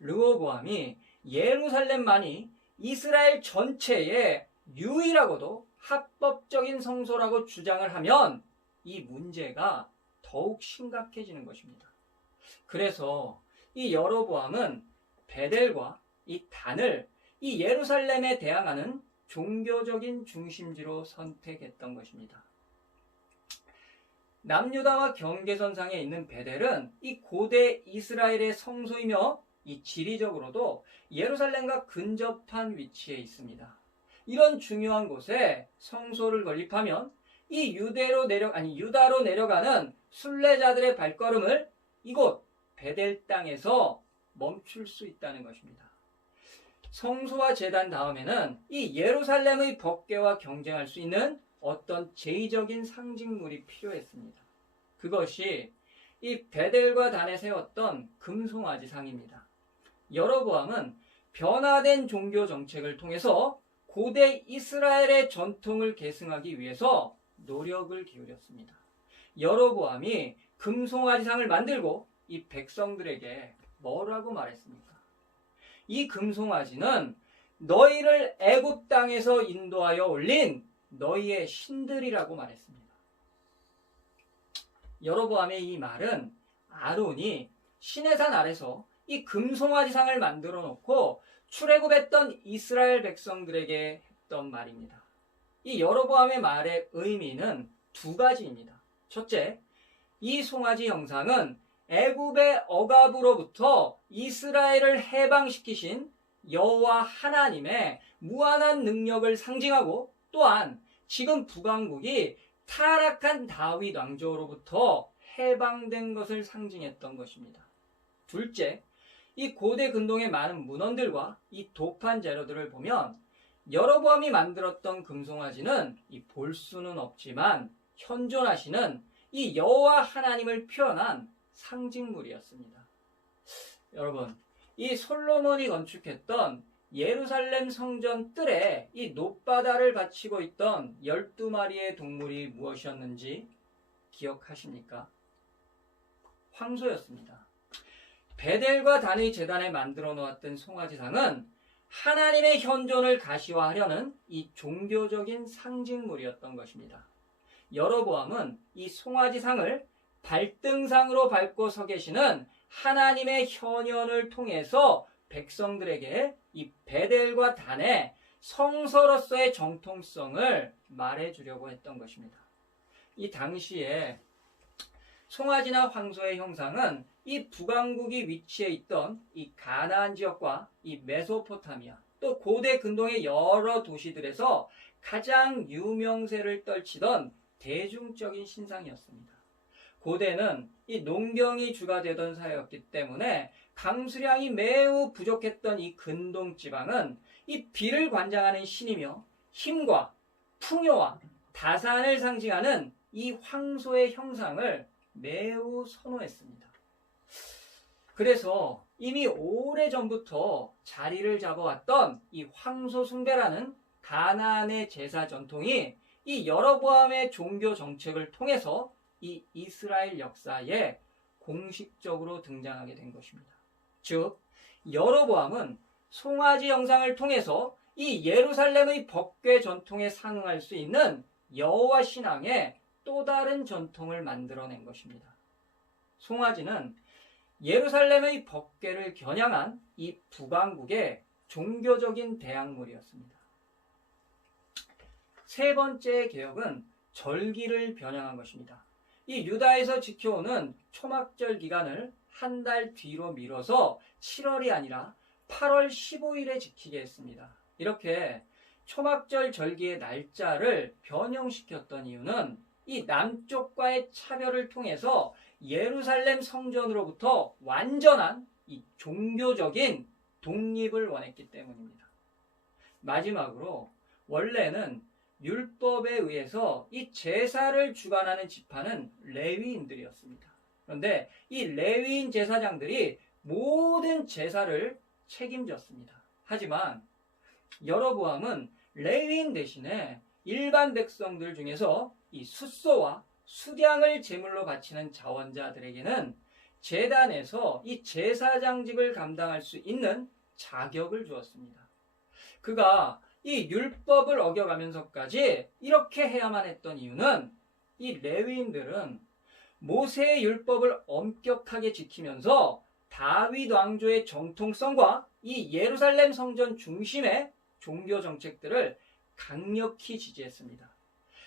르호보암이 예루살렘만이 이스라엘 전체의 유일하고도 합법적인 성소라고 주장을 하면 이 문제가 더욱 심각해지는 것입니다. 그래서 이 여로보암은 베델과 이 단을 이 예루살렘에 대항하는 종교적인 중심지로 선택했던 것입니다. 남유다와 경계선상에 있는 베델은 이 고대 이스라엘의 성소이며 이 지리적으로도 예루살렘과 근접한 위치에 있습니다. 이런 중요한 곳에 성소를 건립하면 이 유다로 내려가는 순례자들의 발걸음을 이곳 베델 땅에서 멈출 수 있다는 것입니다. 성소와 제단 다음에는 이 예루살렘의 법궤와 경쟁할 수 있는 어떤 제의적인 상징물이 필요했습니다. 그것이 이 베델과 단에 세웠던 금송아지 상입니다. 여로보암은 변화된 종교 정책을 통해서 고대 이스라엘의 전통을 계승하기 위해서 노력을 기울였습니다. 여로보암이 금송아지상을 만들고 이 백성들에게 뭐라고 말했습니까? 이 금송아지는 너희를 애굽 땅에서 인도하여 올린 너희의 신들이라고 말했습니다. 여로보암의 이 말은 아론이 시내산 아래서 이 금송아지상을 만들어 놓고 출애굽했던 이스라엘 백성들에게 했던 말입니다. 이 여로보암의 말의 의미는 두 가지입니다. 첫째, 이 송아지 형상은 애굽의 억압으로부터 이스라엘을 해방시키신 여호와 하나님의 무한한 능력을 상징하고, 또한 지금 북왕국이 타락한 다윗 왕조로부터 해방된 것을 상징했던 것입니다. 둘째, 이 고대 근동의 많은 문헌들과 이 도판 재료들을 보면 여로보암이 만들었던 금송아지는 볼 수는 없지만 현존하시는 이 여호와 하나님을 표현한 상징물이었습니다. 여러분, 이 솔로몬이 건축했던 예루살렘 성전 뜰에 이 놋바다를 바치고 있던 12마리의 동물이 무엇이었는지 기억하십니까? 황소였습니다. 베델과 단의 제단에 만들어 놓았던 송아지상은 하나님의 현존을 가시화하려는 이 종교적인 상징물이었던 것입니다. 여로보암은 이 송아지상을 발등상으로 밟고 서 계시는 하나님의 현현을 통해서 백성들에게 이 베델과 단의 성서로서의 정통성을 말해주려고 했던 것입니다. 이 당시에 송아지나 황소의 형상은 이 북왕국이 위치해 있던 이 가나안 지역과 이 메소포타미아, 또 고대 근동의 여러 도시들에서 가장 유명세를 떨치던 대중적인 신상이었습니다. 고대는 이 농경이 주가 되던 사회였기 때문에 강수량이 매우 부족했던 이 근동 지방은 이 비를 관장하는 신이며 힘과 풍요와 다산을 상징하는 이 황소의 형상을 매우 선호했습니다. 그래서 이미 오래전부터 자리를 잡아왔던 이 황소 숭배라는 가나안의 제사 전통이 이 여로보암의 종교 정책을 통해서 이 이스라엘 역사에 공식적으로 등장하게 된 것입니다. 즉, 여로보암은 송아지 형상을 통해서 이 예루살렘의 법궤 전통에 상응할 수 있는 여호와 신앙의 또 다른 전통을 만들어낸 것입니다. 송아지는 예루살렘의 법궤를 겨냥한 이 북왕국의 종교적인 대항물이었습니다. 세 번째 개혁은 절기를 변형한 것입니다. 이 유다에서 지켜오는 초막절 기간을 한 달 뒤로 미뤄서 7월이 아니라 8월 15일에 지키게 했습니다. 이렇게 초막절 절기의 날짜를 변형시켰던 이유는 이 남쪽과의 차별을 통해서 예루살렘 성전으로부터 완전한 이 종교적인 독립을 원했기 때문입니다. 마지막으로, 원래는 율법에 의해서 이 제사를 주관하는 지파는 레위인들이었습니다. 그런데 이 레위인 제사장들이 모든 제사를 책임졌습니다. 하지만 여로보암은 레위인 대신에 일반 백성들 중에서 이 숫소와 수량을 제물로 바치는 자원자들에게는 제단에서 이 제사장직을 감당할 수 있는 자격을 주었습니다. 그가 이 율법을 어겨가면서까지 이렇게 해야만 했던 이유는 이 레위인들은 모세의 율법을 엄격하게 지키면서 다윗 왕조의 정통성과 이 예루살렘 성전 중심의 종교 정책들을 강력히 지지했습니다.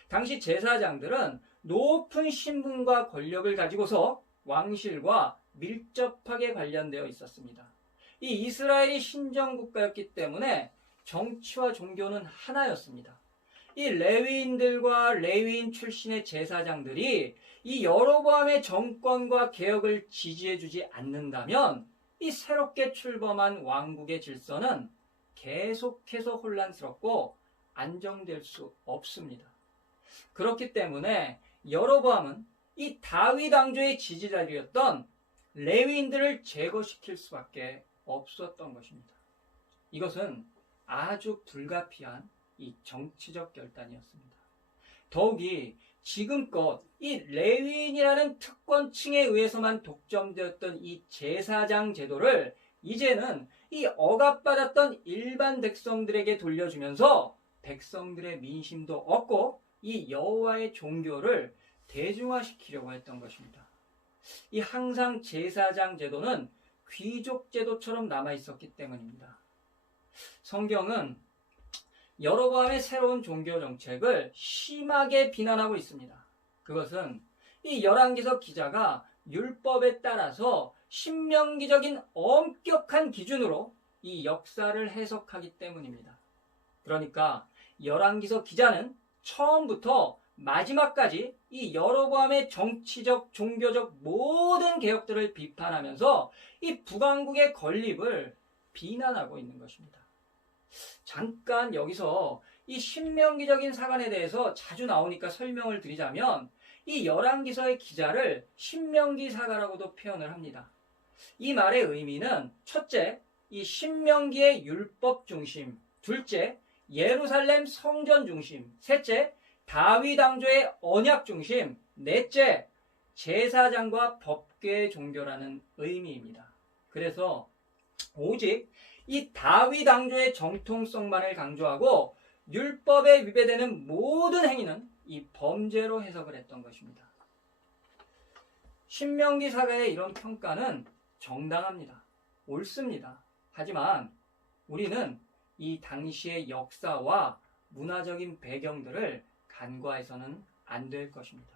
당시 제사장들은 높은 신분과 권력을 가지고서 왕실과 밀접하게 관련되어 있었습니다. 이 이스라엘이 신정국가였기 때문에 정치와 종교는 하나였습니다. 이 레위인들과 레위인 출신의 제사장들이 이 여로보암의 정권과 개혁을 지지해주지 않는다면 이 새롭게 출범한 왕국의 질서는 계속해서 혼란스럽고 안정될 수 없습니다. 그렇기 때문에 여로보암은 이 다윗 왕조의 지지자들이었던 레위인들을 제거시킬 수밖에 없었던 것입니다. 이것은 아주 불가피한 이 정치적 결단이었습니다. 더욱이 지금껏 이 레위인이라는 특권층에 의해서만 독점되었던 이 제사장 제도를 이제는 이 억압받았던 일반 백성들에게 돌려주면서 백성들의 민심도 얻고 이 여호와의 종교를 대중화시키려고 했던 것입니다. 이 항상 제사장 제도는 귀족 제도처럼 남아있었기 때문입니다. 성경은 여로보암의 새로운 종교 정책을 심하게 비난하고 있습니다. 그것은 이 열왕기서 기자가 율법에 따라서 신명기적인 엄격한 기준으로 이 역사를 해석하기 때문입니다. 그러니까 열왕기서 기자는 처음부터 마지막까지 이 여로보암의 정치적, 종교적 모든 개혁들을 비판하면서 이 북왕국의 건립을 비난하고 있는 것입니다. 잠깐 여기서 이 신명기적인 사관에 대해서 자주 나오니까 설명을 드리자면 이 열왕기서의 기자를 신명기사가라고도 표현을 합니다. 이 말의 의미는 첫째, 이 신명기의 율법 중심, 둘째, 예루살렘 성전 중심, 셋째, 다윗 왕조의 언약 중심, 넷째, 제사장과 법궤의 종교라는 의미입니다. 그래서 오직 이 다윗 왕조의 정통성만을 강조하고 율법에 위배되는 모든 행위는 이 범죄로 해석을 했던 것입니다. 신명기 사가의 이런 평가는 정당합니다. 옳습니다. 하지만 우리는 이 당시의 역사와 문화적인 배경들을 간과해서는 안 될 것입니다.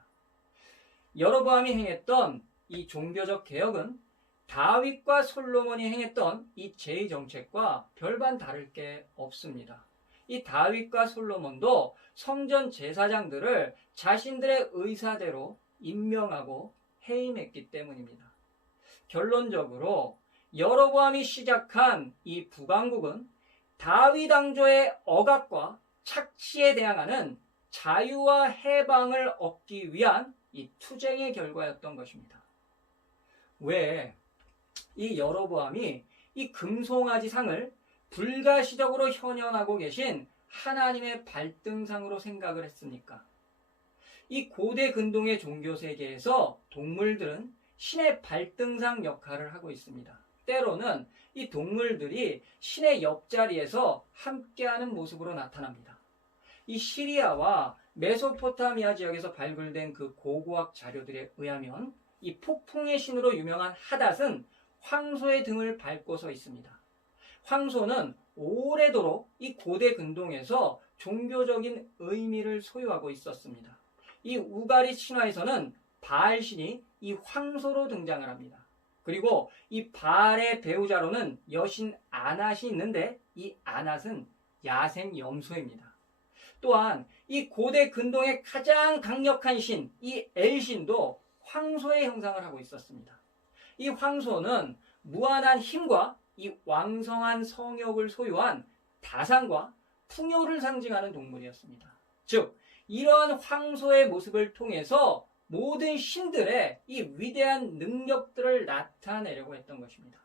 여로보암이 행했던 이 종교적 개혁은 다윗과 솔로몬이 행했던 이 제2정책과 별반 다를 게 없습니다. 이 다윗과 솔로몬도 성전 제사장들을 자신들의 의사대로 임명하고 해임했기 때문입니다. 결론적으로 여로보암이 시작한 이 북왕국은 다윗 왕조의 억압과 착취에 대항하는 자유와 해방을 얻기 위한 이 투쟁의 결과였던 것입니다. 왜 이 여로보암이 이 금송아지 상을 불가시적으로 현현하고 계신 하나님의 발등상으로 생각을 했습니까? 이 고대 근동의 종교 세계에서 동물들은 신의 발등상 역할을 하고 있습니다. 때로는 이 동물들이 신의 옆자리에서 함께하는 모습으로 나타납니다. 이 시리아와 메소포타미아 지역에서 발굴된 그 고고학 자료들에 의하면 이 폭풍의 신으로 유명한 하닷은 황소의 등을 밟고 서 있습니다. 황소는 오래도록 이 고대 근동에서 종교적인 의미를 소유하고 있었습니다. 이 우가리 신화에서는 바알신이 이 황소로 등장을 합니다. 그리고 이 바알의 배우자로는 여신 아낫이 있는데 이 아낫은 야생 염소입니다. 또한 이 고대 근동의 가장 강력한 신, 이 엘신도 황소의 형상을 하고 있었습니다. 이 황소는 무한한 힘과 이 왕성한 성욕을 소유한 다산과 풍요를 상징하는 동물이었습니다. 즉, 이러한 황소의 모습을 통해서 모든 신들의 이 위대한 능력들을 나타내려고 했던 것입니다.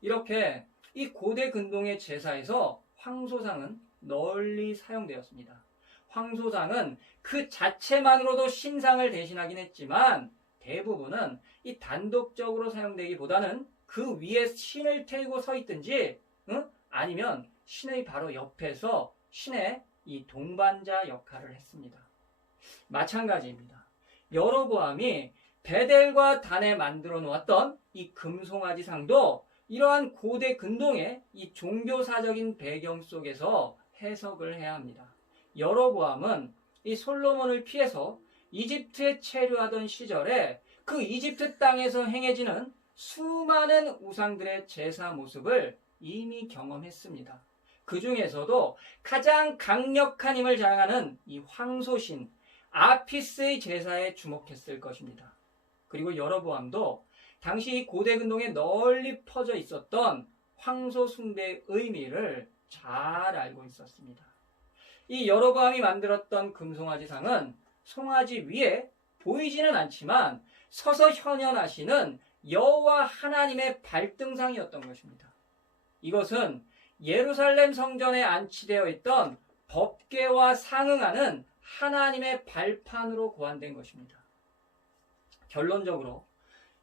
이렇게 이 고대 근동의 제사에서 황소상은 널리 사용되었습니다. 황소상은 그 자체만으로도 신상을 대신하긴 했지만 대부분은 이 단독적으로 사용되기보다는 그 위에 신을 태우고 서 있든지 아니면 신의 바로 옆에서 신의 이 동반자 역할을 했습니다. 마찬가지입니다. 여로보암이 베델과 단에 만들어 놓았던 이 금송아지 상도 이러한 고대 근동의 이 종교사적인 배경 속에서 해석을 해야 합니다. 여로보암은 이 솔로몬을 피해서 이집트에 체류하던 시절에 그 이집트 땅에서 행해지는 수많은 우상들의 제사 모습을 이미 경험했습니다. 그 중에서도 가장 강력한 힘을 자랑하는 이 황소신 아피스의 제사에 주목했을 것입니다. 그리고 여로보암도 당시 고대 근동에 널리 퍼져 있었던 황소 숭배의 의미를 잘 알고 있었습니다. 이 여로보암이 만들었던 금송아지 상은 송아지 위에 보이지는 않지만 서서 현현하시는 여호와 하나님의 발등상이었던 것입니다. 이것은 예루살렘 성전에 안치되어 있던 법궤와 상응하는 하나님의 발판으로 고안된 것입니다. 결론적으로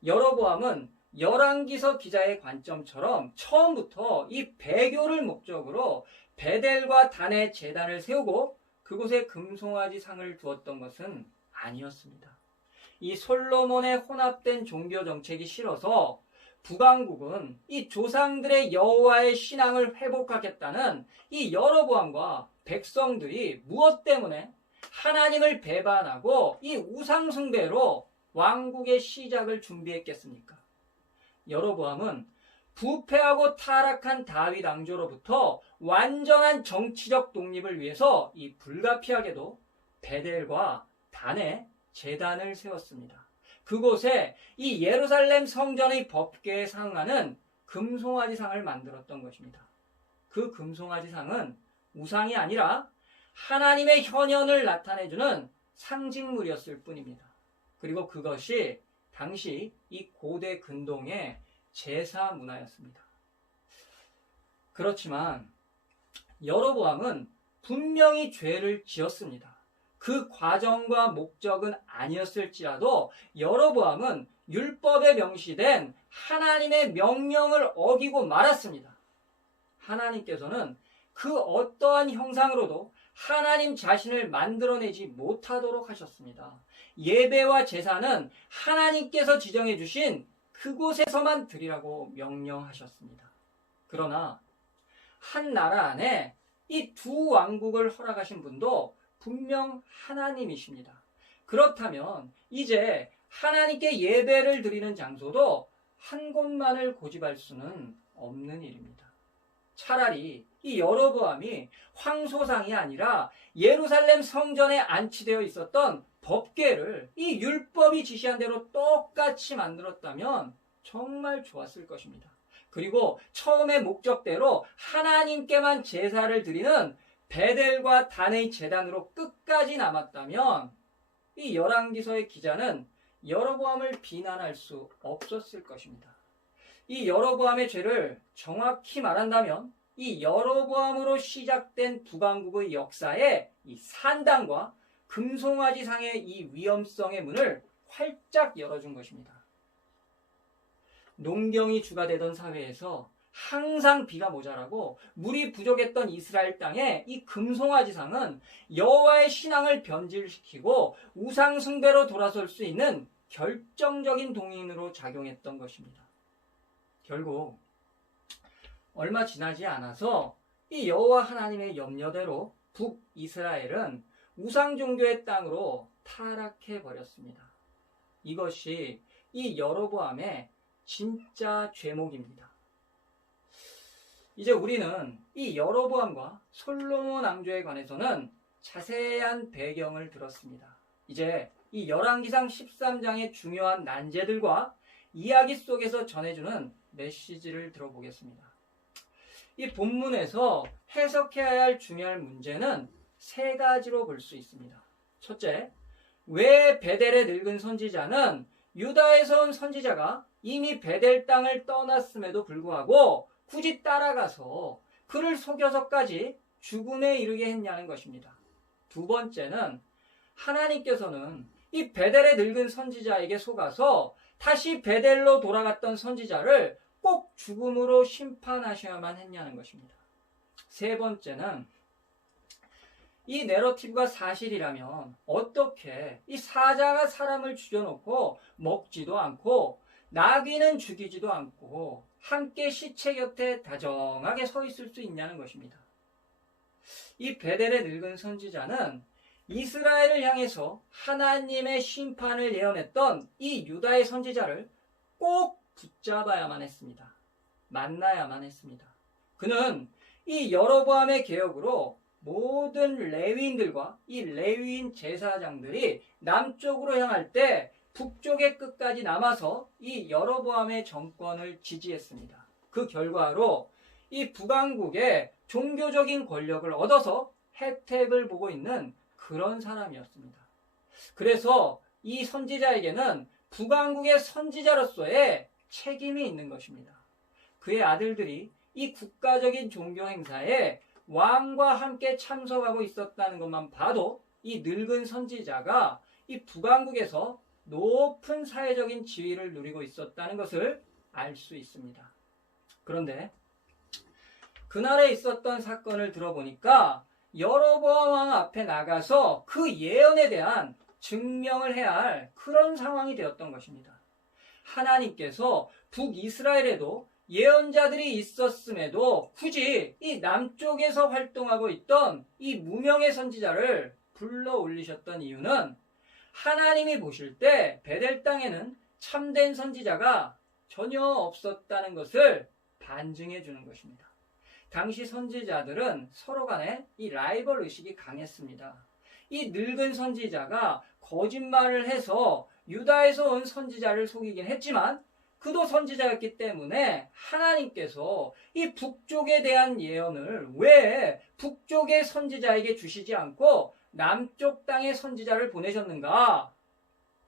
여로보암은 열왕기서 기자의 관점처럼 처음부터 이 배교를 목적으로 베델과 단에 제단을 세우고 그곳에 금송아지 상을 두었던 것은 아니었습니다. 이 솔로몬의 혼합된 종교 정책이 싫어서 북왕국은 이 조상들의 여호와의 신앙을 회복하겠다는 이 여로보암과 백성들이 무엇 때문에 하나님을 배반하고 이 우상숭배로 왕국의 시작을 준비했겠습니까? 여로보암은 부패하고 타락한 다윗 왕조로부터 완전한 정치적 독립을 위해서 이 불가피하게도 베델과 단에 제단을 세웠습니다. 그곳에 이 예루살렘 성전의 법궤에 상응하는 금송아지상을 만들었던 것입니다. 그 금송아지상은 우상이 아니라 하나님의 현현을 나타내주는 상징물이었을 뿐입니다. 그리고 그것이 당시 이 고대 근동의 제사 문화였습니다. 그렇지만 여로보암은 분명히 죄를 지었습니다. 그 과정과 목적은 아니었을지라도 여로보암은 율법에 명시된 하나님의 명령을 어기고 말았습니다. 하나님께서는 그 어떠한 형상으로도 하나님 자신을 만들어내지 못하도록 하셨습니다. 예배와 제사는 하나님께서 지정해 주신 그곳에서만 드리라고 명령하셨습니다. 그러나 한 나라 안에 이 두 왕국을 허락하신 분도 분명 하나님이십니다. 그렇다면 이제 하나님께 예배를 드리는 장소도 한 곳만을 고집할 수는 없는 일입니다. 차라리 이 여로보암이 황소상이 아니라 예루살렘 성전에 안치되어 있었던 법궤를 이 율법이 지시한 대로 똑같이 만들었다면 정말 좋았을 것입니다. 그리고 처음의 목적대로 하나님께만 제사를 드리는 베델과 단의 제단으로 끝까지 남았다면 이 열왕기서의 기자는 여로보암을 비난할 수 없었을 것입니다. 이 여로보암의 죄를 정확히 말한다면 이 여로보암으로 시작된 북왕국의 역사에 이 산당과 금송아지상의 이 위험성의 문을 활짝 열어준 것입니다. 농경이 주가 되던 사회에서 항상 비가 모자라고 물이 부족했던 이스라엘 땅에 이 금송아지상은 여호와의 신앙을 변질시키고 우상 숭배로 돌아설 수 있는 결정적인 동인으로 작용했던 것입니다. 결국 얼마 지나지 않아서 이 여호와 하나님의 염려대로 북이스라엘은 우상 종교의 땅으로 타락해 버렸습니다. 이것이 이 여로보암의 진짜 죄목입니다. 이제 우리는 이 여로보암과 솔로몬 왕조에 관해서는 자세한 배경을 들었습니다. 이제 이 열왕기상 13장의 중요한 난제들과 이야기 속에서 전해주는 메시지를 들어보겠습니다. 이 본문에서 해석해야 할 중요한 문제는 세 가지로 볼 수 있습니다. 첫째, 왜 베델의 늙은 선지자는 유다에서 온 선지자가 이미 베델 땅을 떠났음에도 불구하고 굳이 따라가서 그를 속여서까지 죽음에 이르게 했냐는 것입니다. 두 번째는 하나님께서는 이 베델의 늙은 선지자에게 속아서 다시 베델로 돌아갔던 선지자를 꼭 죽음으로 심판하셔야만 했냐는 것입니다. 세 번째는 이 내러티브가 사실이라면 어떻게 이 사자가 사람을 죽여놓고 먹지도 않고 나귀는 죽이지도 않고 함께 시체 곁에 다정하게 서 있을 수 있냐는 것입니다. 이 베델의 늙은 선지자는 이스라엘을 향해서 하나님의 심판을 예언했던 이 유다의 선지자를 꼭 붙잡아야만 했습니다. 만나야만 했습니다. 그는 이 여로보암의 개혁으로 모든 레위인들과 이 레위인 제사장들이 남쪽으로 향할 때 북쪽의 끝까지 남아서 이 여로보암의 정권을 지지했습니다. 그 결과로 이 북왕국의 종교적인 권력을 얻어서 혜택을 보고 있는 그런 사람이었습니다. 그래서 이 선지자에게는 북왕국의 선지자로서의 책임이 있는 것입니다. 그의 아들들이 이 국가적인 종교 행사에 왕과 함께 참석하고 있었다는 것만 봐도 이 늙은 선지자가 이 북왕국에서 높은 사회적인 지위를 누리고 있었다는 것을 알 수 있습니다. 그런데 그날에 있었던 사건을 들어보니까 여로보암 왕 앞에 나가서 그 예언에 대한 증명을 해야 할 그런 상황이 되었던 것입니다. 하나님께서 북이스라엘에도 예언자들이 있었음에도 굳이 이 남쪽에서 활동하고 있던 이 무명의 선지자를 불러 올리셨던 이유는 하나님이 보실 때 베델 땅에는 참된 선지자가 전혀 없었다는 것을 반증해 주는 것입니다. 당시 선지자들은 서로 간에 이 라이벌 의식이 강했습니다. 이 늙은 선지자가 거짓말을 해서 유다에서 온 선지자를 속이긴 했지만 그도 선지자였기 때문에 하나님께서 이 북쪽에 대한 예언을 왜 북쪽의 선지자에게 주시지 않고 남쪽 땅의 선지자를 보내셨는가?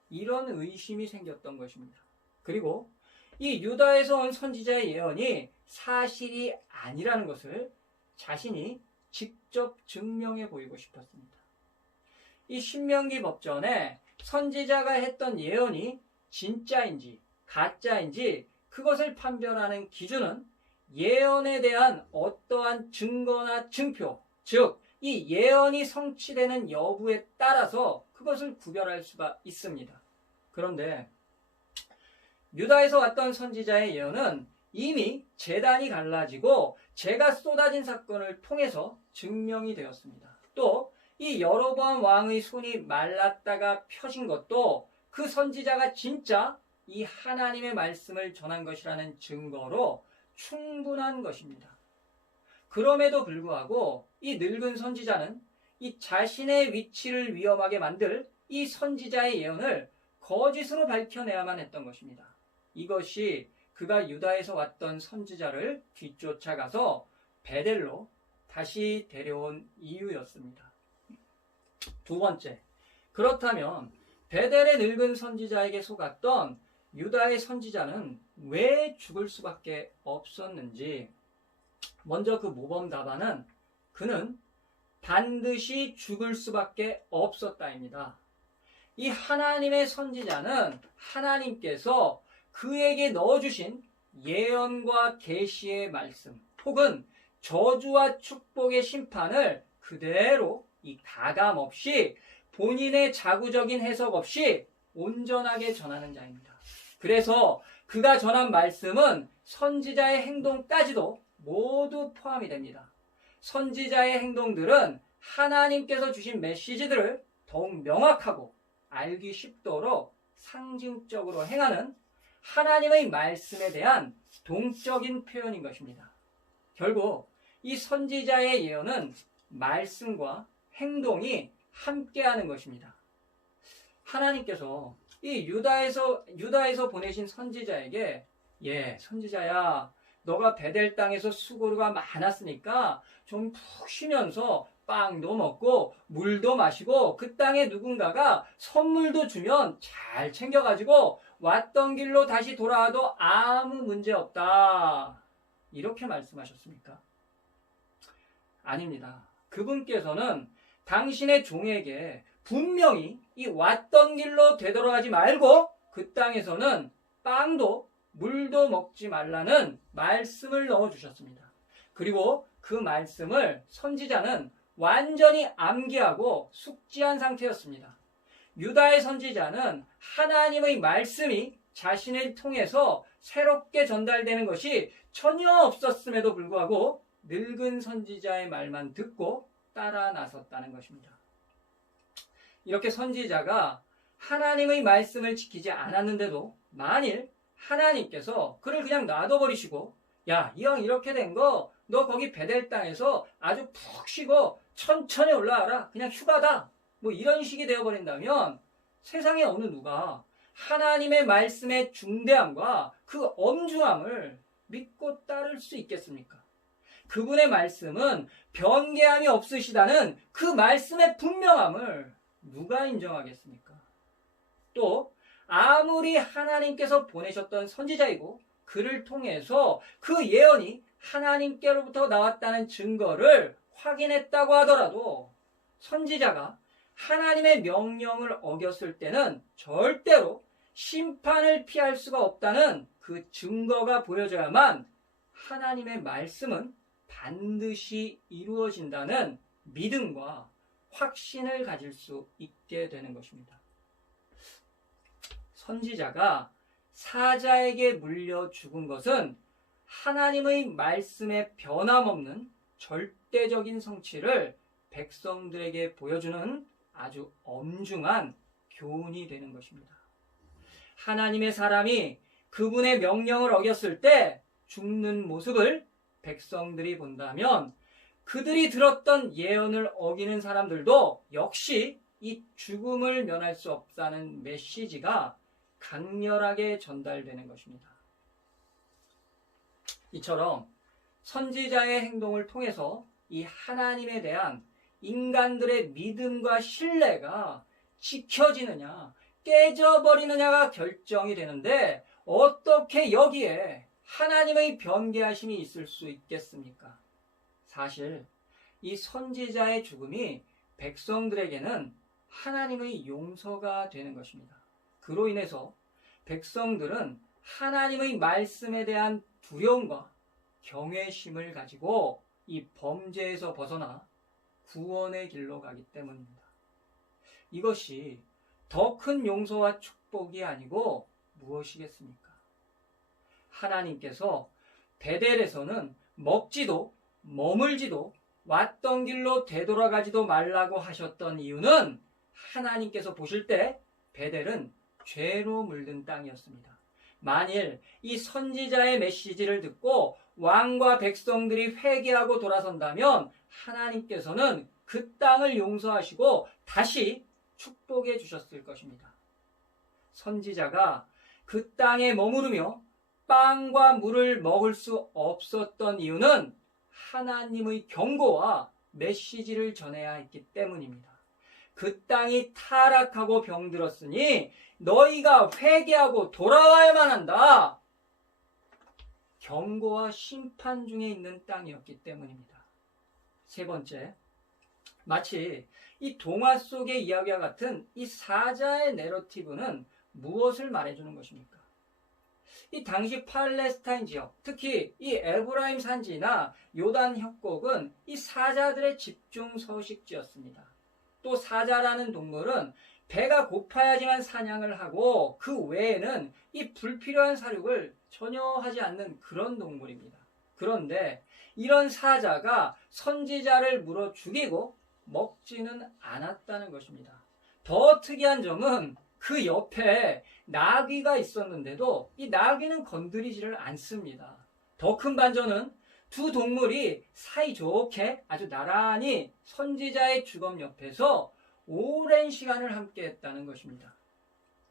이런 의심이 생겼던 것입니다. 그리고 이 유다에서 온 선지자의 예언이 사실이 아니라는 것을 자신이 직접 증명해 보이고 싶었습니다. 이 신명기 법전에 선지자가 했던 예언이 진짜인지 가짜인지 그것을 판별하는 기준은 예언에 대한 어떠한 증거나 증표, 즉 이 예언이 성취되는 여부에 따라서 그것을 구별할 수가 있습니다. 그런데 유다에서 왔던 선지자의 예언은 이미 제단이 갈라지고 재가 쏟아진 사건을 통해서 증명이 되었습니다. 또 이 여로보암 왕의 손이 말랐다가 펴진 것도 그 선지자가 진짜 이 하나님의 말씀을 전한 것이라는 증거로 충분한 것입니다. 그럼에도 불구하고 이 늙은 선지자는 이 자신의 위치를 위험하게 만들 이 선지자의 예언을 거짓으로 밝혀내야만 했던 것입니다. 이것이 그가 유다에서 왔던 선지자를 뒤쫓아가서 베델로 다시 데려온 이유였습니다. 두 번째, 그렇다면 베델의 늙은 선지자에게 속았던 유다의 선지자는 왜 죽을 수밖에 없었는지, 먼저 그 모범 답안은 그는 반드시 죽을 수밖에 없었다입니다. 이 하나님의 선지자는 하나님께서 그에게 넣어주신 예언과 계시의 말씀 혹은 저주와 축복의 심판을 그대로 이 가감 없이 본인의 자구적인 해석 없이 온전하게 전하는 자입니다. 그래서 그가 전한 말씀은 선지자의 행동까지도 모두 포함이 됩니다. 선지자의 행동들은 하나님께서 주신 메시지들을 더욱 명확하고 알기 쉽도록 상징적으로 행하는 하나님의 말씀에 대한 동적인 표현인 것입니다. 결국 이 선지자의 예언은 말씀과 행동이 함께하는 것입니다. 하나님께서 이 유다에서 보내신 선지자에게 선지자야, 너가 베델 땅에서 수고가 많았으니까 좀 푹 쉬면서 빵도 먹고 물도 마시고 그 땅에 누군가가 선물도 주면 잘 챙겨가지고 왔던 길로 다시 돌아와도 아무 문제 없다. 이렇게 말씀하셨습니까? 아닙니다. 그분께서는 당신의 종에게 분명히 이 왔던 길로 되돌아가지 말고 그 땅에서는 빵도 물도 먹지 말라는 말씀을 넣어주셨습니다. 그리고 그 말씀을 선지자는 완전히 암기하고 숙지한 상태였습니다. 유다의 선지자는 하나님의 말씀이 자신을 통해서 새롭게 전달되는 것이 전혀 없었음에도 불구하고 늙은 선지자의 말만 듣고 따라 나섰다는 것입니다. 이렇게 선지자가 하나님의 말씀을 지키지 않았는데도 만일 하나님께서 그를 그냥 놔둬버리시고 이왕 이렇게 된 거 너 거기 베델 땅에서 아주 푹 쉬고 천천히 올라와라. 그냥 휴가다. 뭐 이런 식이 되어버린다면 세상에 어느 누가 하나님의 말씀의 중대함과 그 엄중함을 믿고 따를 수 있겠습니까? 그분의 말씀은 변개함이 없으시다는 그 말씀의 분명함을 누가 인정하겠습니까? 또 아무리 하나님께서 보내셨던 선지자이고 그를 통해서 그 예언이 하나님께로부터 나왔다는 증거를 확인했다고 하더라도 선지자가 하나님의 명령을 어겼을 때는 절대로 심판을 피할 수가 없다는 그 증거가 보여져야만 하나님의 말씀은 반드시 이루어진다는 믿음과 확신을 가질 수 있게 되는 것입니다. 선지자가 사자에게 물려 죽은 것은 하나님의 말씀의 변함없는 절대적인 성취를 백성들에게 보여주는 아주 엄중한 교훈이 되는 것입니다. 하나님의 사람이 그분의 명령을 어겼을 때 죽는 모습을 백성들이 본다면 그들이 들었던 예언을 어기는 사람들도 역시 이 죽음을 면할 수 없다는 메시지가 강렬하게 전달되는 것입니다. 이처럼 선지자의 행동을 통해서 이 하나님에 대한 인간들의 믿음과 신뢰가 지켜지느냐 깨져버리느냐가 결정이 되는데 어떻게 여기에 하나님의 변개하심이 있을 수 있겠습니까? 사실 이 선지자의 죽음이 백성들에게는 하나님의 용서가 되는 것입니다. 그로 인해서 백성들은 하나님의 말씀에 대한 두려움과 경외심을 가지고 이 범죄에서 벗어나 구원의 길로 가기 때문입니다. 이것이 더 큰 용서와 축복이 아니고 무엇이겠습니까? 하나님께서 베델에서는 먹지도 머물지도 왔던 길로 되돌아가지도 말라고 하셨던 이유는 하나님께서 보실 때 베델은 죄로 물든 땅이었습니다. 만일 이 선지자의 메시지를 듣고 왕과 백성들이 회개하고 돌아선다면 하나님께서는 그 땅을 용서하시고 다시 축복해 주셨을 것입니다. 선지자가 그 땅에 머무르며 빵과 물을 먹을 수 없었던 이유는 하나님의 경고와 메시지를 전해야 했기 때문입니다. 그 땅이 타락하고 병들었으니 너희가 회개하고 돌아와야만 한다. 경고와 심판 중에 있는 땅이었기 때문입니다. 세 번째, 마치 이 동화 속의 이야기와 같은 이 사자의 내러티브는 무엇을 말해주는 것입니까? 이 당시 팔레스타인 지역, 특히 이 에브라임 산지나 요단 협곡은 이 사자들의 집중 서식지였습니다. 또 사자라는 동물은 배가 고파야지만 사냥을 하고 그 외에는 이 불필요한 사육을 전혀 하지 않는 그런 동물입니다. 그런데 이런 사자가 선지자를 물어 죽이고 먹지는 않았다는 것입니다. 더 특이한 점은 그 옆에 나귀가 있었는데도 이 나귀는 건드리지를 않습니다. 더 큰 반전은 두 동물이 사이좋게 아주 나란히 선지자의 주검 옆에서 오랜 시간을 함께 했다는 것입니다.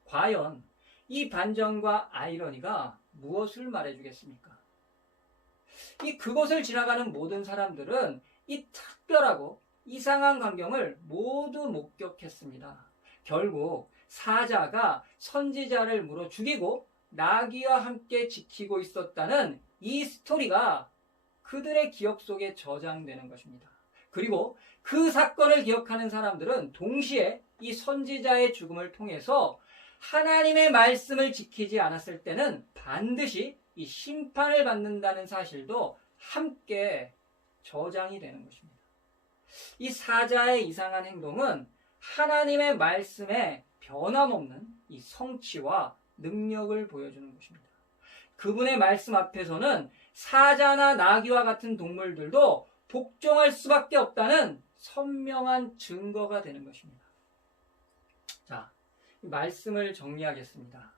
과연 이 반전과 아이러니가 무엇을 말해주겠습니까? 그곳을 지나가는 모든 사람들은 이 특별하고 이상한 광경을 모두 목격했습니다. 결국 사자가 선지자를 물어 죽이고 나귀와 함께 지키고 있었다는 이 스토리가 그들의 기억 속에 저장되는 것입니다. 그리고 그 사건을 기억하는 사람들은 동시에 이 선지자의 죽음을 통해서 하나님의 말씀을 지키지 않았을 때는 반드시 이 심판을 받는다는 사실도 함께 저장이 되는 것입니다. 이 사자의 이상한 행동은 하나님의 말씀에 변함없는 이 성취와 능력을 보여주는 것입니다. 그분의 말씀 앞에서는 사자나 나귀와 같은 동물들도 복종할 수밖에 없다는 선명한 증거가 되는 것입니다. 자, 이 말씀을 정리하겠습니다.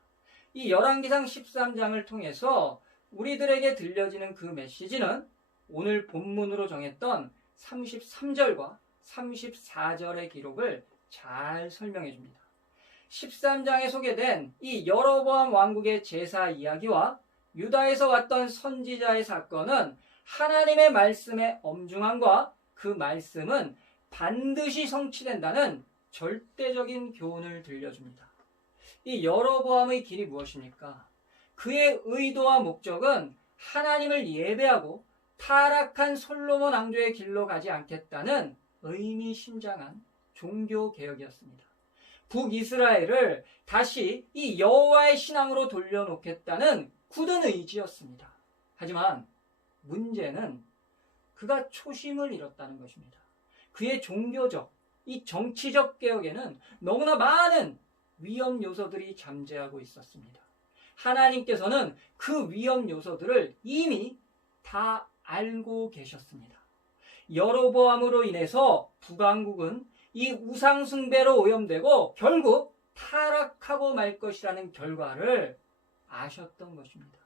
이 열왕기상 13장을 통해서 우리들에게 들려지는 그 메시지는 오늘 본문으로 정했던 33절과 34절의 기록을 잘 설명해 줍니다. 13장에 소개된 이 여로보암 왕국의 제사 이야기와 유다에서 왔던 선지자의 사건은 하나님의 말씀의 엄중함과 그 말씀은 반드시 성취된다는 절대적인 교훈을 들려줍니다. 이 여로보암의 길이 무엇입니까? 그의 의도와 목적은 하나님을 예배하고 타락한 솔로몬 왕조의 길로 가지 않겠다는 의미심장한 종교개혁이었습니다. 북이스라엘을 다시 이 여호와의 신앙으로 돌려놓겠다는 굳은 의지였습니다. 하지만 문제는 그가 초심을 잃었다는 것입니다. 그의 종교적, 이 정치적 개혁에는 너무나 많은 위험 요소들이 잠재하고 있었습니다. 하나님께서는 그 위험 요소들을 이미 다 알고 계셨습니다. 여로보암으로 인해서 북왕국은 이 우상숭배로 오염되고 결국 타락하고 말 것이라는 결과를 아셨던 것입니다.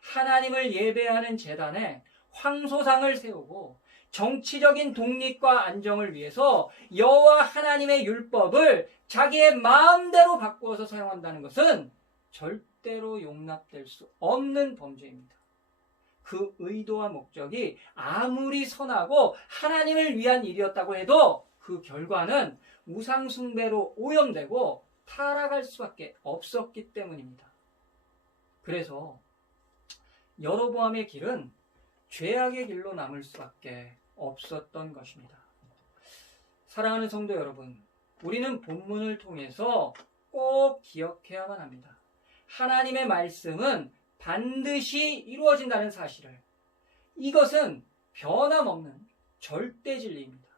하나님을 예배하는 제단에 황소상을 세우고 정치적인 독립과 안정을 위해서 여호와 하나님의 율법을 자기의 마음대로 바꾸어서 사용한다는 것은 절대로 용납될 수 없는 범죄입니다. 그 의도와 목적이 아무리 선하고 하나님을 위한 일이었다고 해도 그 결과는 우상숭배로 오염되고 타락할 수밖에 없었기 때문입니다. 그래서 여로보암의 길은 죄악의 길로 남을 수밖에 없었던 것입니다. 사랑하는 성도 여러분, 우리는 본문을 통해서 꼭 기억해야만 합니다. 하나님의 말씀은 반드시 이루어진다는 사실을. 이것은 변함없는 절대 진리입니다.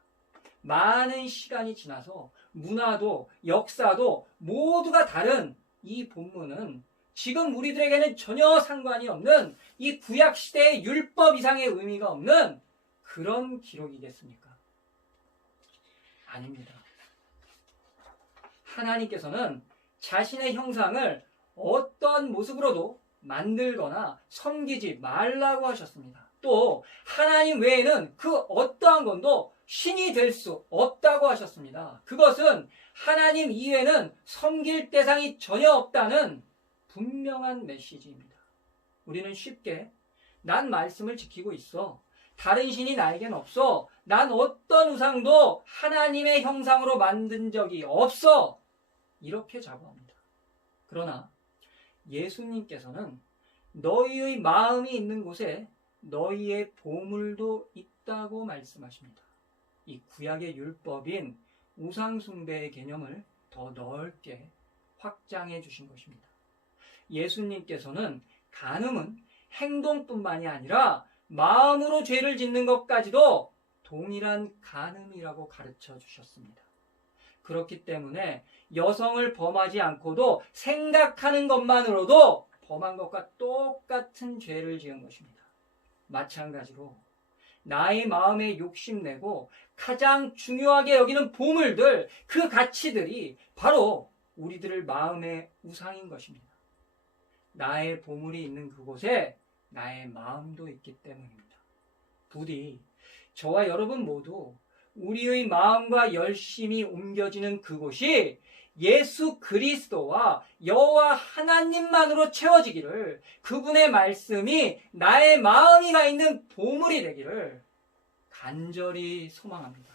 많은 시간이 지나서 문화도 역사도 모두가 다른 이 본문은 지금 우리들에게는 전혀 상관이 없는 이 구약시대의 율법 이상의 의미가 없는 그런 기록이겠습니까? 아닙니다. 하나님께서는 자신의 형상을 어떤 모습으로도 만들거나 섬기지 말라고 하셨습니다. 또 하나님 외에는 그 어떠한 건도 신이 될 수 없다고 하셨습니다. 그것은 하나님 이외에는 섬길 대상이 전혀 없다는 분명한 메시지입니다. 우리는 쉽게 난 말씀을 지키고 있어. 다른 신이 나에겐 없어. 난 어떤 우상도 하나님의 형상으로 만든 적이 없어. 이렇게 자부합니다. 그러나 예수님께서는 너희의 마음이 있는 곳에 너희의 보물도 있다고 말씀하십니다. 이 구약의 율법인 우상숭배의 개념을 더 넓게 확장해 주신 것입니다. 예수님께서는 간음은 행동뿐만이 아니라 마음으로 죄를 짓는 것까지도 동일한 간음이라고 가르쳐 주셨습니다. 그렇기 때문에 여성을 범하지 않고도 생각하는 것만으로도 범한 것과 똑같은 죄를 지은 것입니다. 마찬가지로 나의 마음에 욕심내고 가장 중요하게 여기는 보물들, 그 가치들이 바로 우리들의 마음의 우상인 것입니다. 나의 보물이 있는 그곳에 나의 마음도 있기 때문입니다. 부디 저와 여러분 모두 우리의 마음과 열심이 옮겨지는 그곳이 예수 그리스도와 여호와 하나님만으로 채워지기를, 그분의 말씀이 나의 마음이 가 있는 보물이 되기를 간절히 소망합니다.